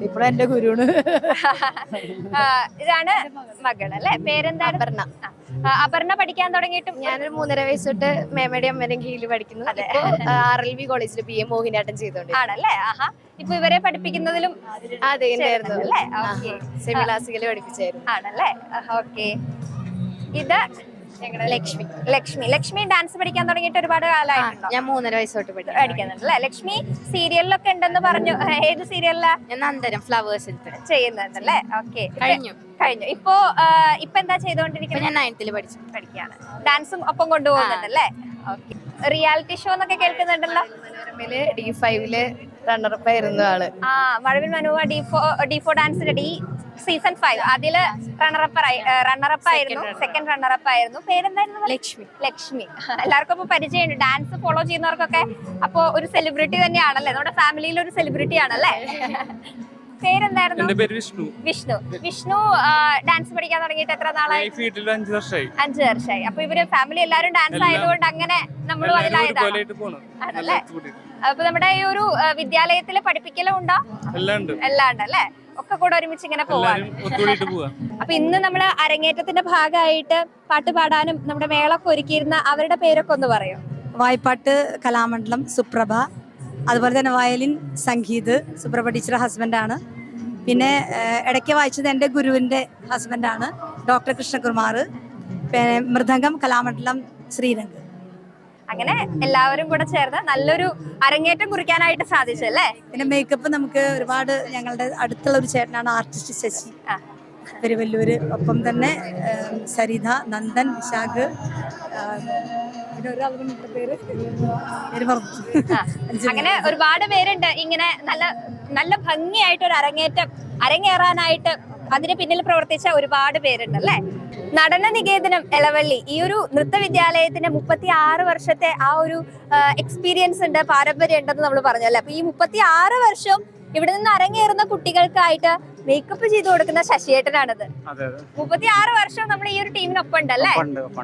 ഇപ്പോഴും എന്റെ ഗുരുവാണ്. ഇതാണ് മകൾ അല്ലെ? പേരെന്താണ്? അപർണ. അപർണ പഠിക്കാൻ തുടങ്ങിയിട്ടും? ഞാനൊരു 3.5 വയസ്സ് തൊട്ട് മേമയുടെ അമ്മേന്റെ കീഴിൽ പഠിക്കുന്നു. RLV കോളേജിൽ BA മോഹിനിയാട്ടം ചെയ്തോണ്ട് ആണല്ലേ? ഇപ്പൊ ഇവരെ പഠിപ്പിക്കുന്നതിലും അതെ സെമി ക്ലാസിക്കല് പഠിപ്പിച്ചായിരുന്നു. ആണല്ലേ? ഓക്കെ. ഇത് ലക്ഷ്മി. ലക്ഷ്മി ഡാൻസ് പഠിക്കാൻ തുടങ്ങിയിട്ട് ഒരുപാട് കാലമായിട്ടുണ്ടോ? ഞാൻ 3.5 വയസ്സ് തൊട്ട് പഠിക്കുന്നുണ്ട് അല്ലേ? ലക്ഷ്മി സീരിയലിലൊക്കെ ഉണ്ടെന്ന് പറഞ്ഞു. ഏത് സീരിയലിലാ? ഞാൻ നന്ദനം ഫ്ലവേഴ്സിൽ ചെയ്യുന്നുണ്ടല്ലേ? ഓക്കെ, കഴിഞ്ഞു. ഇപ്പൊ എന്താ ചെയ്തോണ്ടിരിക്കുന്നത്? ഞാൻ 9th പഠിക്കുകയാണ്. ഡാൻസും ഒപ്പം കൊണ്ടുപോകുന്നുണ്ടല്ലേ? ഓക്കെ. റിയാലിറ്റി ഷോ എന്നൊക്കെ കേൾക്കുന്നുണ്ടല്ലോ. മനോരമയില് D5 റണ്ണറപ്പ് ആയിരുന്നു ആള്. മഴവിൽ മനോവ D4 ഡാൻസിന്റെ സീസൺ 5 അതില് റണ്ണറപ്പ് ആയിരുന്നു. സെക്കൻഡ് റണ്ണറപ്പ് ആയിരുന്നു. പേരെന്തായിരുന്നു? ലക്ഷ്മി. എല്ലാവർക്കും ഇപ്പൊ പരിചയമുണ്ട്. ഡാൻസ് ഫോളോ ചെയ്യുന്നവർക്കൊക്കെ. അപ്പൊ ഒരു സെലിബ്രിറ്റി തന്നെയാണല്ലേ? നമ്മുടെ ഫാമിലിയിൽ ഒരു സെലിബ്രിറ്റി ആണല്ലേ? പേരെന്തായിരുന്നു? എന്റെ പേര് വിഷ്ണു. ഡാൻസ് പഠിക്കാൻ തുടങ്ങിയിട്ട് എത്ര നാളായി? 5 വർഷമായി. 5 വർഷമായി. അപ്പൊ ഇവര് ഫാമിലി എല്ലാരും ഡാൻസ് ആയതുകൊണ്ട് അങ്ങനെ നമ്മളും അതിലായതാണ്. ആണല്ലേ? അപ്പൊ നമ്മുടെ ഈ ഒരു വിദ്യാലയത്തില് പഠിപ്പിക്കലും ഉണ്ടോ? എല്ലാം ഉണ്ടല്ലേ? ഒക്കെ കൂടെ ഒരുമിച്ച് ഇങ്ങനെ പോവാണ്. അപ്പൊ ഇന്ന് നമ്മള് അരങ്ങേറ്റത്തിന്റെ ഭാഗമായിട്ട് പാട്ട് പാടാനും നമ്മുടെ മേളൊക്കെ ഒരുക്കിയിരുന്ന അവരുടെ പേരൊക്കെ ഒന്ന് പറയോ? വായ്പാട്ട് കലാമണ്ഡലം സുപ്രഭ, അതുപോലെ തന്നെ വയലിൻ സംഗീത് സുപ്രഭ ടീച്ചറുടെ ഹസ്ബൻഡാണ്. പിന്നെ ഇടയ്ക്ക് വായിച്ചത് എൻ്റെ ഗുരുവിൻ്റെ ഹസ്ബൻഡാണ്, ഡോക്ടർ കൃഷ്ണകുമാർ. പിന്നെ മൃദംഗം കലാമണ്ഡലം ശ്രീരംഗ്. അങ്ങനെ എല്ലാവരും കൂടെ ചേർന്ന് നല്ലൊരു അരങ്ങേറ്റം കുറിക്കാനായിട്ട് സാധിച്ചല്ലേ? പിന്നെ മേക്കപ്പ് നമുക്ക് ഒരുപാട് ഞങ്ങളുടെ അടുത്തുള്ള ഒരു ചേട്ടനാണ് ആർട്ടിസ്റ്റ് ശശി പെരുവല്ലൂര്. ഒപ്പം തന്നെ സരിത, നന്ദൻ, വിശാഖ്, പിന്നെ ഒരാളുടെ പേര് അങ്ങനെ ഒരുപാട് പേരുണ്ട്. ഇങ്ങനെ നല്ല ഭംഗിയായിട്ട് ഒരു അരങ്ങേറാനായിട്ട് അതിന് പിന്നിൽ പ്രവർത്തിച്ച ഒരുപാട് പേരുണ്ട് അല്ലേ? നടന നികേതനം എളവള്ളി ഈ ഒരു നൃത്ത വിദ്യാലയത്തിന് 36 വർഷത്തെ ആ ഒരു എക്സ്പീരിയൻസ് ഉണ്ട്, പാരമ്പര്യം ഉണ്ടെന്ന് നമ്മൾ പറഞ്ഞല്ലേ? അപ്പൊ ഈ 36 വർഷവും ഇവിടെ നിന്ന് അരങ്ങേറുന്ന കുട്ടികൾക്കായിട്ട് മേക്കപ്പ് ചെയ്ത് കൊടുക്കുന്ന ശശിയേട്ടനാണത്. അതെ 36 വർഷം നമ്മൾ ഈ ഒരു ടീമിനൊപ്പം ഉണ്ടല്ലേ?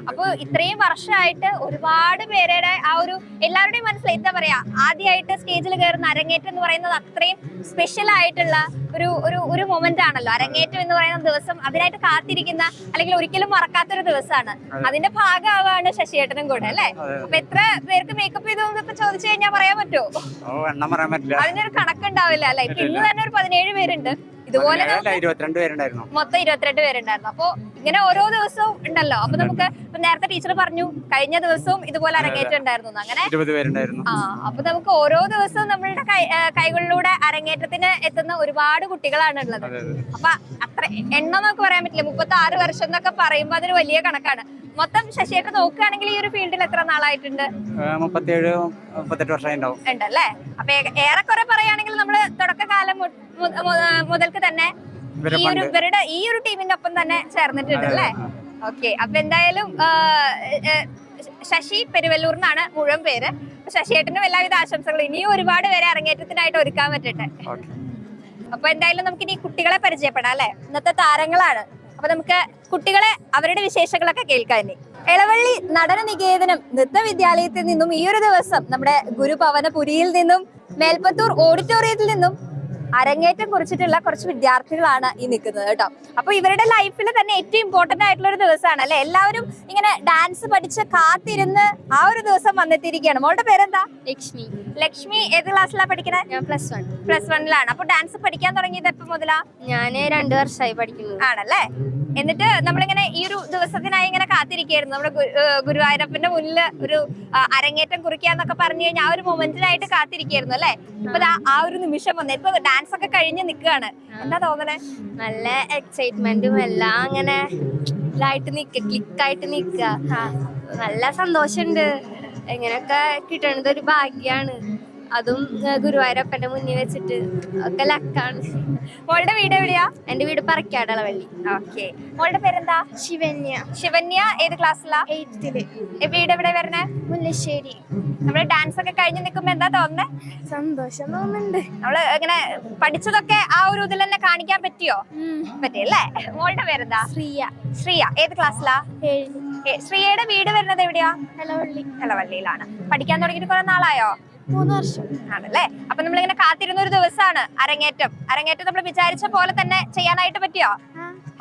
അപ്പൊ ഇത്രയും വർഷമായിട്ട് ഒരുപാട് പേരുടെ ആ ഒരു എല്ലാവരുടെയും മനസ്സിൽ എന്താ പറയാ, ആദ്യമായിട്ട് സ്റ്റേജിൽ കയറുന്ന അരങ്ങേറ്റം എന്ന് പറയുന്നത് അത്രയും സ്പെഷ്യൽ ആയിട്ടുള്ള ഒരു മൊമെന്റ് ആണല്ലോ. അരങ്ങേറ്റം എന്ന് പറയുന്ന ദിവസം അതിനായിട്ട് കാത്തിരിക്കുന്ന, അല്ലെങ്കിൽ ഒരിക്കലും മറക്കാത്തൊരു ദിവസമാണ്. അതിന്റെ ഭാഗമാവാണ് ശശിയേട്ടനും കൂടെ അല്ലേ? അപ്പൊ എത്ര പേർക്ക് മേക്കപ്പ് ചെയ്തോന്നൊക്കെ ചോദിച്ചു കഴിഞ്ഞാൽ പറയാൻ പറ്റുമോ? അതിനൊരു കണക്കുണ്ടാവില്ല അല്ലെ? ഇന്ന് തന്നെ ഒരു 17 പേരുണ്ട്. ഇതുപോലെ 22 പേരുണ്ടായിരുന്നു, മൊത്തം 22 പേരുണ്ടായിരുന്നു. അപ്പൊ ഇങ്ങനെ ഓരോ ദിവസവും ഉണ്ടല്ലോ. അപ്പൊ നമുക്ക് നേരത്തെ ടീച്ചർ പറഞ്ഞു കഴിഞ്ഞ ദിവസവും ഇതുപോലെ അരങ്ങേറ്റം ഉണ്ടായിരുന്നു, അങ്ങനെ 20 പേരുണ്ടായിരുന്നു. അപ്പൊ നമുക്ക് ഓരോ ദിവസവും നമ്മളുടെ കൈകളിലൂടെ അരങ്ങേറ്റത്തിന് എത്തുന്ന ഒരുപാട് കുട്ടികളാണ് ഉള്ളത്. അപ്പൊ അത്ര എണ്ണം നമുക്ക് പറയാൻ പറ്റില്ല. 36 വർഷം എന്നൊക്കെ പറയുമ്പോ അതൊരു വലിയ കണക്കാണ്. മൊത്തം ശശിയേട്ടൻ നോക്കുകയാണെങ്കിൽ ഈ ഒരു ഫീൽഡിൽ എത്ര നാളായിട്ടുണ്ട്? 37-38 വർഷമായിട്ടുണ്ടാവും ഉണ്ടല്ലേ? അപ്പൊ ഏറെക്കുറെ പറയുകയാണെങ്കിൽ നമ്മള് തുടക്കകാലം മുതൽക്ക് തന്നെ ഈ ഒരു ടീമിന്റെ ഒപ്പം തന്നെ ചേർന്നിട്ടുണ്ട് അല്ലേ? ഓക്കെ. അപ്പൊ എന്തായാലും ശശി പെരുവല്ലൂർന്നാണ് മുഴുവൻ പേര്. ശശിയേട്ടനും എല്ലാവിധ ആശംസകളും. ഇനിയും ഒരുപാട് പേരെ അരങ്ങേറ്റത്തിനായിട്ട് ഒരുക്കാൻ പറ്റട്ടെ. അപ്പൊ എന്തായാലും നമുക്ക് ഇനി കുട്ടികളെ പരിചയപ്പെടാം അല്ലെ? ഇന്നത്തെ താരങ്ങളാണ്. അപ്പൊ നമുക്ക് കുട്ടികളെ അവരുടെ വിശേഷങ്ങളൊക്കെ കേൾക്കാൻ. എളവള്ളി നടന നികേതനം നൃത്ത വിദ്യാലയത്തിൽ നിന്നും ഈ ഒരു ദിവസം നമ്മുടെ ഗുരുഭവനപുരിയിൽ നിന്നും മേൽപ്പത്തൂർ ഓഡിറ്റോറിയത്തിൽ നിന്നും അരങ്ങേറ്റം കുറിച്ചിട്ടുള്ള കുറച്ച് വിദ്യാർത്ഥികളാണ് ഈ നിൽക്കുന്നത് കേട്ടോ. അപ്പൊ ഇവരുടെ ലൈഫിൽ തന്നെ ഏറ്റവും ഇമ്പോർട്ടന്റ് ആയിട്ടുള്ള ഒരു ദിവസമാണ് അല്ലെ? എല്ലാവരും ഇങ്ങനെ ഡാൻസ് പഠിച്ച് കാത്തിരുന്ന് ആ ഒരു ദിവസം വന്നെത്തിയിരിക്കുകയാണ്. മോളുടെ പേരെന്താ? ലക്ഷ്മി. ലക്ഷ്മി ഏത് ക്ലാസ്സിലാണ് പഠിക്കണേ? ഞാൻ +1. +1 അപ്പൊ ഡാൻസ് പഠിക്കാൻ തുടങ്ങിയത് എപ്പോ മുതലാ? ഞാൻ 2 വർഷമായി പഠിക്കുന്നു. ആണല്ലേ? എന്നിട്ട് നമ്മളിങ്ങനെ ഈ ഒരു ദിവസത്തിനായി ഇങ്ങനെ കാത്തിരിക്കുകയായിരുന്നു. നമ്മുടെ ഗുരുവായൂരപ്പന്റെ മുന്നിൽ ഒരു അരങ്ങേറ്റം കുറിക്കാന്നൊക്കെ പറഞ്ഞു കഴിഞ്ഞാൽ ആ ഒരു മൊമെന്റിനായിട്ട് കാത്തിരിക്കുകയായിരുന്നു അല്ലെ? ഇപ്പൊ ആ ഒരു നിമിഷം വന്നേ. ഇപ്പൊ ഡാൻസ് ഒക്കെ കഴിഞ്ഞ് നിൽക്കുകയാണ്. എന്താ തോന്നണേ? നല്ല എക്സൈറ്റ്മെന്റും എല്ലാം അങ്ങനെ ക്ലിക്കായിട്ട് നിക്ക. നല്ല സന്തോഷമുണ്ട്. എങ്ങനെയൊക്കെ കിട്ടണത് ഒരു ഭാഗ്യാണ്. അതും ഗുരുവായൂരപ്പന്റെ മുന്നിൽ വെച്ചിട്ട് ഒക്കെ ലക്കാണ്. മോളുടെ വീട് എവിടെയാ? എന്റെ വീട് പറക്കാട് എളവള്ളി. ഓക്കെ. മോളുടെ പേരെന്താ? ശിവന്യ. ശിവന്യ ഏത് ക്ലാസ്സിലാ? 8th. വീട് എവിടെ വരണേ? മുല്ലശ്ശേരി. നമ്മള് ഡാൻസ് ഒക്കെ കഴിഞ്ഞ് നിൽക്കുമ്പോ എന്താ തോന്നുന്നേ? സന്തോഷം തോന്നുന്നുണ്ട്. നമ്മള് ഇങ്ങനെ പഠിച്ചതൊക്കെ ആ ഒരു ഇതിൽ തന്നെ കാണിക്കാൻ പറ്റിയോ? പറ്റിയല്ലേ? മോളുടെ പേരെന്താ? ശ്രീയ. ശ്രീയ ഏത് ക്ലാസ്സിലാ? 7th. ശ്രീയയുടെ വീട് വരുന്നത് എവിടെയാ? എളവള്ളി. എളവള്ളിയിലാണ്. പഠിക്കാൻ തുടങ്ങിയിട്ട് കുറെ നാളായോ? 3 വർഷം ആണല്ലേ? അപ്പൊ നമ്മളിങ്ങനെ കാത്തിരുന്ന ഒരു ദിവസമാണ് അരങ്ങേറ്റം. നമ്മൾ വിചാരിച്ച പോലെ തന്നെ ചെയ്യാനായിട്ട് പറ്റിയോ?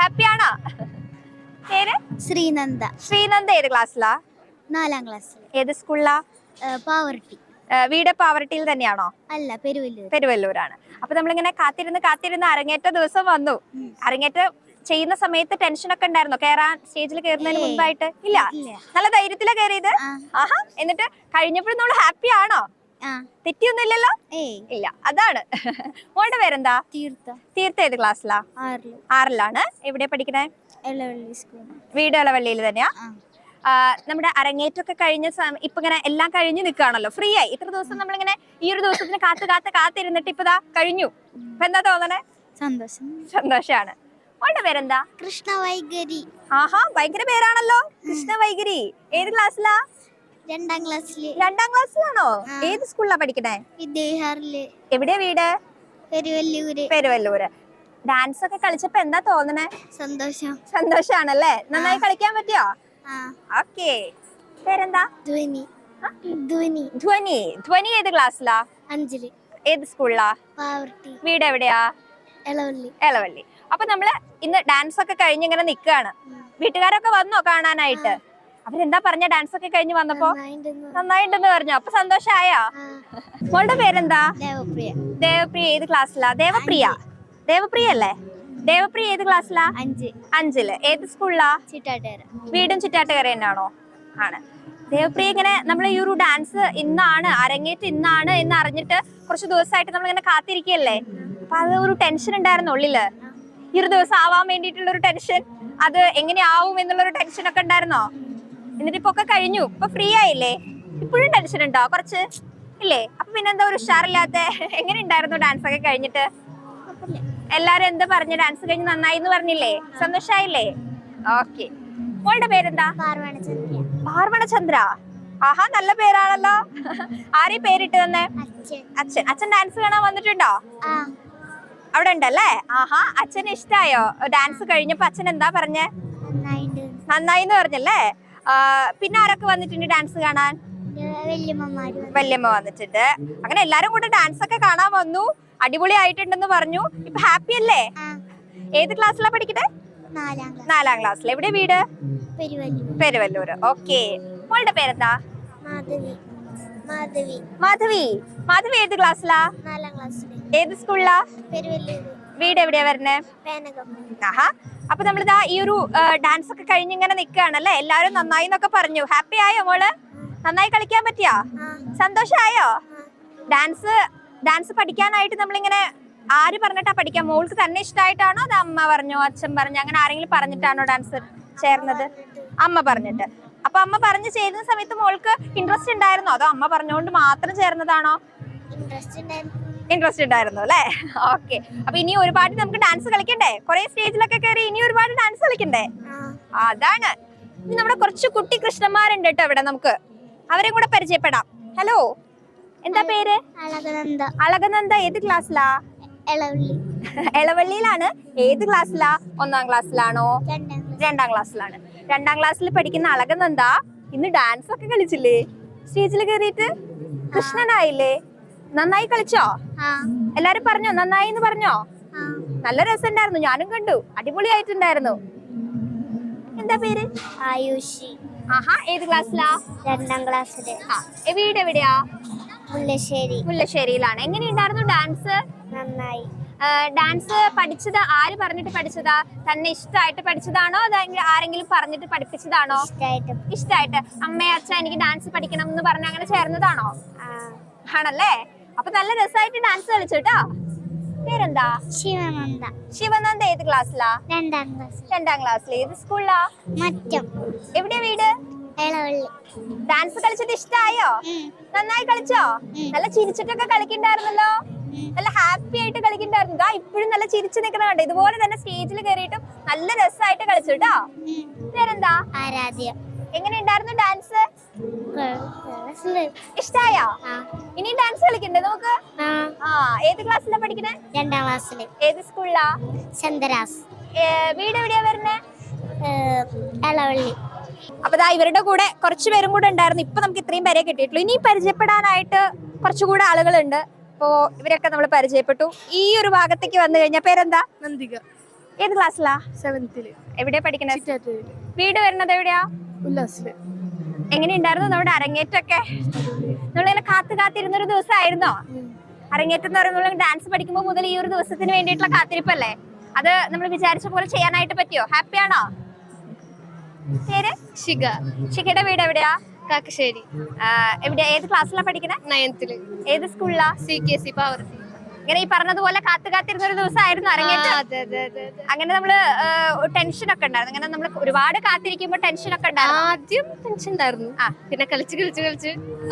ഹാപ്പിയാണോ? പേര്? ശ്രീനന്ദ. ശ്രീനന്ദ ഏത് ക്ലാസ്സിലാ? 4ാം ക്ലാസ്സിൽ. ഏത് സ്കൂളിലാ? പാവർട്ടി. വീട് പാവർട്ടിയിൽ തന്നെയാണോ? അല്ല, പെരുവല്ലൂരാണ്. അപ്പൊ നമ്മളിങ്ങനെ കാത്തിരുന്ന് അരങ്ങേറ്റ ദിവസം വന്നു. അരങ്ങേറ്റം ചെയ്യുന്ന സമയത്ത് ടെൻഷൻ ഒക്കെ ഉണ്ടായിരുന്നോ? സ്റ്റേജിൽ കയറുന്നതിന് മുമ്പായിട്ട്? ഇല്ല, നല്ല ധൈര്യത്തിലാ കയറിയത്. ആഹാ. എന്നിട്ട് കഴിഞ്ഞപ്പോഴും നമ്മൾ ഹാപ്പി ആണോ? തെറ്റിയൊന്നും ഇല്ലല്ലോ? ഇല്ല. അതാണ്. മോളുടെ പേരെന്താ? തീർത്ഥ. തീർത്ഥ ഏത് ക്ലാസ്സിലാ? 6ലാണ്. എവിടെ പഠിക്കണേ? എളവള്ളി സ്കൂൾ. വീട് എളവള്ളിയിൽ തന്നെയാ? നമ്മുടെ അരങ്ങേറ്റമൊക്കെ കഴിഞ്ഞ ഇപ്പൊ ഇങ്ങനെ എല്ലാം കഴിഞ്ഞ് നിൽക്കുകയാണല്ലോ, ഫ്രീ ആയി. ഇത്ര ദിവസം നമ്മളിങ്ങനെ ഈ ഒരു ദിവസത്തിന് കാത്തിരുന്നിട്ട് ഇപ്പൊ കഴിഞ്ഞു. ഇപ്പൊ എന്താ തോന്നണേ? സന്തോഷാണ്. മോളുടെ പേരെന്താ? കൃഷ്ണ വൈഗരി. ആഹാ, ഭയങ്കര പേരാണല്ലോ. കൃഷ്ണ വൈഗരി ഏത് ക്ലാസ്സിലാ? 2ാം ക്ലാസ്സില്. 2ാം ക്ലാസ്സിലാണോ? ഏത് സ്കൂളിലാ പഠിക്കണേ? വിദ്യാഹാറില്. എവിടെയാ വീട്? പെരുവല്ലൂര്. ഡാൻസ് ഒക്കെ കളിച്ചപ്പോ എന്താ തോന്നണേ? സന്തോഷാണല്ലേ? നന്നായി കളിക്കാൻ പറ്റിയോ? ഓക്കെ. പേരെന്താ? ധ്വനി ഏത് ക്ലാസ്സിലാ? 5ല്. ഏത് സ്കൂളിലാ? പാവർട്ടി. വീട് എവിടെയാ? എളവള്ളി. അപ്പൊ നമ്മള് ഇന്ന് ഡാൻസ് ഒക്കെ കഴിഞ്ഞ് ഇങ്ങനെ നിക്കുകയാണ്. വീട്ടുകാരൊക്കെ വന്നോ കാണാനായിട്ട്? അവരെന്താ പറഞ്ഞ ഡാൻസ് ഒക്കെ കഴിഞ്ഞ് വന്നപ്പോ? നന്നായിട്ടുണ്ടെന്ന് പറഞ്ഞു. അപ്പൊ സന്തോഷായോ? മോളുടെ പേരെന്താ? ദേവപ്രിയ ഏത് ക്ലാസ്സിലാ? ദേവപ്രിയ അല്ലേ? ദേവപ്രിയ ഏത് ക്ലാസ്സിലാ? 5ല്. ഏത് സ്കൂളിലാ? വീടും ചിറ്റാട്ടുകര തന്നെയാണോ? ആണ്. ദേവപ്രിയ ഇങ്ങനെ നമ്മൾ ഈ ഒരു ഡാൻസ് അരങ്ങേറ്റം ഇന്നാണ് എന്ന് അറിഞ്ഞിട്ട് കുറച്ച് ദിവസമായിട്ട് നമ്മളിങ്ങനെ കാത്തിരിക്കുകയല്ലേ? അപ്പൊ അത് ഒരു ടെൻഷൻ ഉണ്ടായിരുന്നു ഉള്ളില്. ഈ ഒരു ദിവസം ആവാൻ വേണ്ടിയിട്ടുള്ള ഒരു ടെൻഷൻ, അത് എങ്ങനെയാവും എന്നുള്ളൊരു ടെൻഷൻ ഒക്കെ ഉണ്ടായിരുന്നോ? എന്നിട്ട് ഇപ്പൊ ഒക്കെ കഴിഞ്ഞു, ഇപ്പൊ ഫ്രീ ആയില്ലേ? ഇപ്പോഴും ടെൻഷൻ ഉണ്ടോ? കുറച്ച് ഇല്ലേ? അപ്പൊ പിന്നെന്താ ഒരു ഉഷാറില്ലാത്ത? എങ്ങനെ ഉണ്ടായിരുന്നു ഡാൻസ് ഒക്കെ കഴിഞ്ഞിട്ട്? എല്ലാരും എന്താ പറഞ്ഞു? ഡാൻസ് കഴിഞ്ഞ് നന്നായി എന്ന് പറഞ്ഞില്ലേ? സന്തോഷായില്ലേ? ഓക്കെ. മോളുടെ പേരെന്താ? പാർവണചന്ദ്ര. ആഹാ, നല്ല പേരാണല്ലോ. ആരെയും പേരിട്ട് തന്നെ? അച്ഛൻ ഡാൻസ് കാണാൻ വന്നിട്ടുണ്ടോ? അവിടെ ഉണ്ടല്ലേ. ആഹാ, അച്ഛന് ഇഷ്ടായോ ഡാൻസ് കഴിഞ്ഞപ്പോ? അച്ഛൻ എന്താ പറഞ്ഞേ? നന്നായി എന്ന് പറഞ്ഞല്ലേ. പിന്നെ ആരൊക്കെ വന്നിട്ടുണ്ട് ഡാൻസ് കാണാൻ? വല്യമ്മ വന്നിട്ടുണ്ട്. അങ്ങനെ എല്ലാരും കൂടെ ഡാൻസ് ഒക്കെ കാണാൻ വന്നു. അടിപൊളി ആയിട്ടുണ്ടെന്ന് പറഞ്ഞു. ഇപ്പൊ ഹാപ്പി അല്ലേ? ഏത് ക്ലാസ്സിലാ പഠിക്കട്ടെ? 4ാം ക്ലാസ്സിൽ. എവിടെ വീട്? പെരുവല്ലൂർ. ഓക്കെ. മോളുടെ പേരെന്താ? മാധവി. മാധവി ഏത് ക്ലാസ്സിലാ? 4ാം ക്ലാസ്സിൽ. ഏത് സ്കൂളിലാ? പെരുവല്ലൂർ. വീട് എവിടെയാ വരണേ? പേനകം. ആഹാ. അപ്പൊ നമ്മളിതാ ഈ ഒരു ഡാൻസ് ഒക്കെ കഴിഞ്ഞ് ഇങ്ങനെ നിൽക്കുകയാണല്ലേ. എല്ലാരും നന്നായി എന്നൊക്കെ പറഞ്ഞു. ഹാപ്പി ആയോ മോള്? നന്നായി കളിക്കാൻ പറ്റിയാ? സന്തോഷായോ? ഡാൻസ് പഠിക്കാനായിട്ട് നമ്മളിങ്ങനെ ആര് പറഞ്ഞിട്ടാ പഠിക്കാൻ? മോൾക്ക് തന്നെ ഇഷ്ടമായിട്ടാണോ അത് അമ്മ പറഞ്ഞോ അച്ഛൻ പറഞ്ഞോ അങ്ങനെ ആരെങ്കിലും പറഞ്ഞിട്ടാണോ ഡാൻസ് ചേർന്നത്? അമ്മ പറഞ്ഞിട്ട്. അപ്പൊ അമ്മ പറഞ്ഞു ചേരുന്ന സമയത്ത് മോൾക്ക് ഇൻട്രസ്റ്റ് ഉണ്ടായിരുന്നോ അതോ അമ്മ പറഞ്ഞുകൊണ്ട് മാത്രം ചേർന്നതാണോ? ഇൻട്രസ്റ്റ് ഉണ്ടായിരുന്നു അല്ലേ? ഓക്കെ. അപ്പൊ ഇനി ഒരുപാട് നമുക്ക് ഡാൻസ് കളിക്കണ്ടേ? കുറെ സ്റ്റേജിലൊക്കെ കയറി ഇനി ഒരുപാട് ഡാൻസ് കളിക്കണ്ടേ? അതാണ്. ഇനി നമ്മുടെ കുറച്ച് കുട്ടി കൃഷ്ണന്മാരുണ്ട് കേട്ടോ ഇവിടെ. നമുക്ക് അവരെ കൂടെ പരിചയപ്പെടാം. ഹലോ, എന്താ പേര്? അളകനന്ദ. ഏത് ക്ലാസ്സിലാ? എളവള്ളിയിലാണ്. ഏത് ക്ലാസ്സിലാ? 1ാം ക്ലാസ്സിലാണോ? 2ാം ക്ലാസ്സിലാണ്. 2ാം ക്ലാസ്സിൽ പഠിക്കുന്ന അളകനന്ദ ഇന്ന് ഡാൻസ് ഒക്കെ കളിച്ചില്ലേ? സ്റ്റേജിൽ കയറിയിട്ട് കൃഷ്ണനായില്ലേ? നന്നായി കളിച്ചോ? എല്ലാരും പറഞ്ഞോ നന്നായി എന്ന് പറഞ്ഞോ? നല്ല രസമുണ്ടായിരുന്നു, ഞാനും കണ്ടു. അടിപൊളിയായിട്ടുണ്ടായിരുന്നു. എന്താ പേര്? ആയുഷി. ആഹാ. ഏത് ക്ലാസ്സിലാ? 2ാം ക്ലാസ്സില്. വീട് എവിടെയാ? മുല്ലശ്ശേരിയിലാണ്. എങ്ങനെയുണ്ടായിരുന്നു ഡാൻസ്? നന്നായി. ഡാൻസ് പഠിച്ചത് ആര് പറഞ്ഞിട്ട് പഠിച്ചതാ? തന്നെ ഇഷ്ടമായിട്ട് പഠിച്ചതാണോ അതോ ആരെങ്കിലും പറഞ്ഞിട്ട് പഠിപ്പിച്ചതാണോ? ഇഷ്ടമായിട്ട്. അമ്മേ അച്ഛ എനിക്ക് ഡാൻസ് പഠിക്കണം എന്ന് പറഞ്ഞ അങ്ങനെ ചേർന്നതാണോ? ആണല്ലേ. അപ്പൊ നല്ല രസമായിട്ട് ഡാൻസ് കളിച്ചോട്ടോ. പേരെന്താ? ശിവനന്ദ. ഏത് ക്ലാസ്സിലാ? 2ാം ക്ലാസ്സിൽ. ഏത് സ്കൂളിലാ? എവിടെയാ വീട്? ഡാൻസ് കളിച്ചിട്ട് ഇഷ്ടായോ? നന്നായി കളിച്ചോ? നല്ല ചിരിച്ചിട്ടൊക്കെ കളിക്കണ്ടായിരുന്നല്ലോ. നല്ല ഹാപ്പി ആയിട്ട് കളിക്കണ്ടായിരുന്നു. ഇപ്പോഴും നല്ല ചിരിച്ചു നിൽക്കുന്ന കണ്ടോ. ഇതുപോലെ തന്നെ സ്റ്റേജിൽ കയറിയിട്ടും നല്ല രസമായിട്ട് കളിച്ചു കേട്ടോ. പേരെന്താ? ആരാധ്യ. എങ്ങനെ ഉണ്ടായിരുന്നു ഡാൻസ്? ഇഷ്ടായോ? ഇനി ഡാൻസ് കളിക്കണ്ടേ നമുക്ക്? ഏത് ക്ലാസ്സിലാ പഠിക്കണേ? 2ാം ക്ലാസ്സിൽ. ഏത് സ്കൂളിലാ? ചന്ദ്രാസ്. വീട് എവിടെയാ വരുന്നേ? എളവള്ളി. അപ്പൊ ഇവരുടെ കൂടെ കുറച്ചു പേരും കൂടെ ഉണ്ടായിരുന്നു. ഇപ്പൊ നമുക്ക് ഇത്രയും പേരെ കിട്ടിയിട്ടുള്ളൂ. ഇനി പരിചയപ്പെടാനായിട്ട് കുറച്ചുകൂടെ ആളുകളുണ്ട്. അപ്പോ ഇവരൊക്കെ നമ്മൾ പരിചയപ്പെട്ടു. ഈ ഒരു ഭാഗത്തേക്ക് വന്നു കഴിഞ്ഞാൽ പേരെന്താ? നന്ദിക. ഏത് ക്ലാസ്സിലാ? 7th. എവിടെയാ പഠിക്കണേ? വീട് വരുന്നത് എവിടെയാ? ഉല്ലാസില്. എങ്ങനെയുണ്ടായിരുന്നു നമ്മുടെ അരങ്ങേറ്റൊക്കെ? നമ്മളിങ്ങനെ കാത്തിരുന്നൊരു ദിവസമായിരുന്നോ അരങ്ങേറ്റം എന്ന് പറയുന്നത്? ഡാൻസ് പഠിക്കുമ്പോൾ മുതൽ ഈ ഒരു ദിവസത്തിന് വേണ്ടിയിട്ടുള്ള കാത്തിരിപ്പല്ലേ? അത് നമ്മൾ വിചാരിച്ച പോലെ ചെയ്യാനായിട്ട് പറ്റിയോ? ഹാപ്പിയാണോ? പേര്? ശിഖ. ശിഖയുടെ വീട് എവിടെയാ? കാക്കശ്ശേരി. എവിടെയാ? ഏത് ക്ലാസ്സിലാ പഠിക്കണേ? 9th. ഏത് സ്കൂളിലാ? CKC പാവർത്തി. ഇങ്ങനെ ഈ പറഞ്ഞതുപോലെ കാത്തിരുന്നൊരു ദിവസമായിരുന്നു അരങ്ങേറ്റം. അങ്ങനെ നമ്മള് ടെൻഷനൊക്കെ ഉണ്ടായിരുന്നു. അങ്ങനെ നമ്മൾ ഒരുപാട് കാത്തിരിക്കുമ്പോ ടെൻഷനൊക്കെ ഉണ്ടായിരുന്നു. ആദ്യം ടെൻഷൻ ഉണ്ടായിരുന്നു. പിന്നെ കളിച്ച്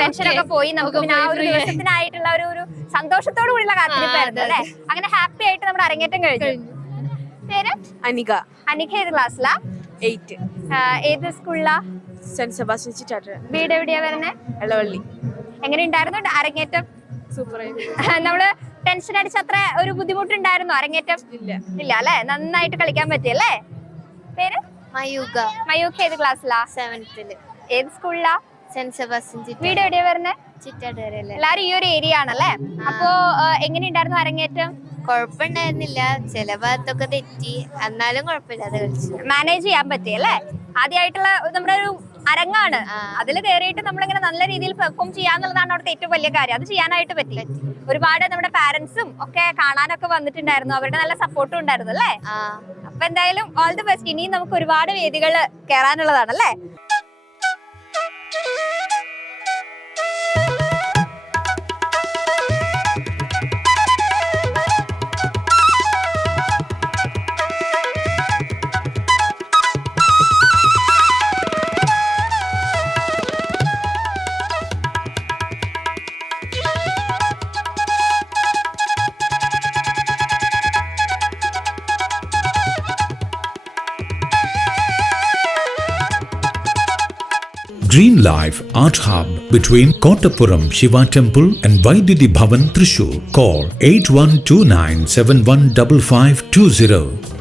ടെൻഷനൊക്കെ പോയി. നമുക്ക് പിന്നെ ആ ഒരു ദിവസത്തിനായിട്ടുള്ള ഒരു സന്തോഷത്തോടു കൂടിയുള്ള കാത്തിരിപ്പായിരുന്നു അല്ലെ? അങ്ങനെ ഹാപ്പി ആയിട്ട് നമ്മുടെ അരങ്ങേറ്റം കഴിഞ്ഞു. പേര്? അനിക. അനിക. ഏത് ക്ലാസ്സിലാ? 8. ഏത് സ്കൂളിലാ? സെന്റ് സെബാസ്റ്റ്യൻ ചിറ്റാറ്റ്. വീട് എവിടെയാ വരുന്നേ? എളവള്ളി. എങ്ങനെ ഉണ്ടായിരുന്നു അരങ്ങേറ്റം? സൂപ്പർ. നമ്മള് ടെൻഷൻ അടിച്ച് അത്ര ഒരു ബുദ്ധിമുട്ടുണ്ടായിരുന്നോ അരങ്ങേറ്റം? ഇല്ല അല്ലെ? നന്നായിട്ട് കളിക്കാൻ പറ്റിയല്ലേ? പേര്? മയൂക. മയൂഖ. ഏത് ക്ലാസ്സിലാ? 7th. ഏത് സ്കൂളിലാ? Saint Sebastian. വീട് എവിടെയാ വരുന്നേ? ചിറ്റാറ്റ്. എല്ലാരും ഈ ഒരു ഏരിയ ആണല്ലേ? അപ്പോ എങ്ങനെയുണ്ടായിരുന്നു അരങ്ങേറ്റം? കുഴപ്പമുണ്ടായിരുന്നില്ല. ചില ഭാഗത്തൊക്കെ തെറ്റി, എന്നാലും കുഴപ്പമില്ലാതെ കളിച്ചു. മാനേജ് ചെയ്യാൻ പറ്റിയല്ലേ? ആദ്യമായിട്ടുള്ള നമ്മുടെ ഒരു അരങ്ങാണ്. അതിൽ കയറിയിട്ട് നമ്മളിങ്ങനെ നല്ല രീതിയിൽ പെർഫോം ചെയ്യാന്നുള്ളതാണ് അവിടുത്തെ ഏറ്റവും വലിയ കാര്യം. അത് ചെയ്യാനായിട്ട് പറ്റി. ഒരുപാട് നമ്മുടെ പാരന്റ്സും ഒക്കെ കാണാനൊക്കെ വന്നിട്ടുണ്ടായിരുന്നു. അവരുടെ നല്ല സപ്പോർട്ടും ഉണ്ടായിരുന്നു അല്ലേ? അപ്പൊ എന്തായാലും ഓൾ ദി ബെസ്റ്റ്. ഇനിയും നമുക്ക് ഒരുപാട് വേദികൾ കയറാനുള്ളതാണല്ലേ? Green Life Art Hub between Kottapuram Shiva Temple and Vaidyuti Bhavan, Thrissur. Call 8129715520.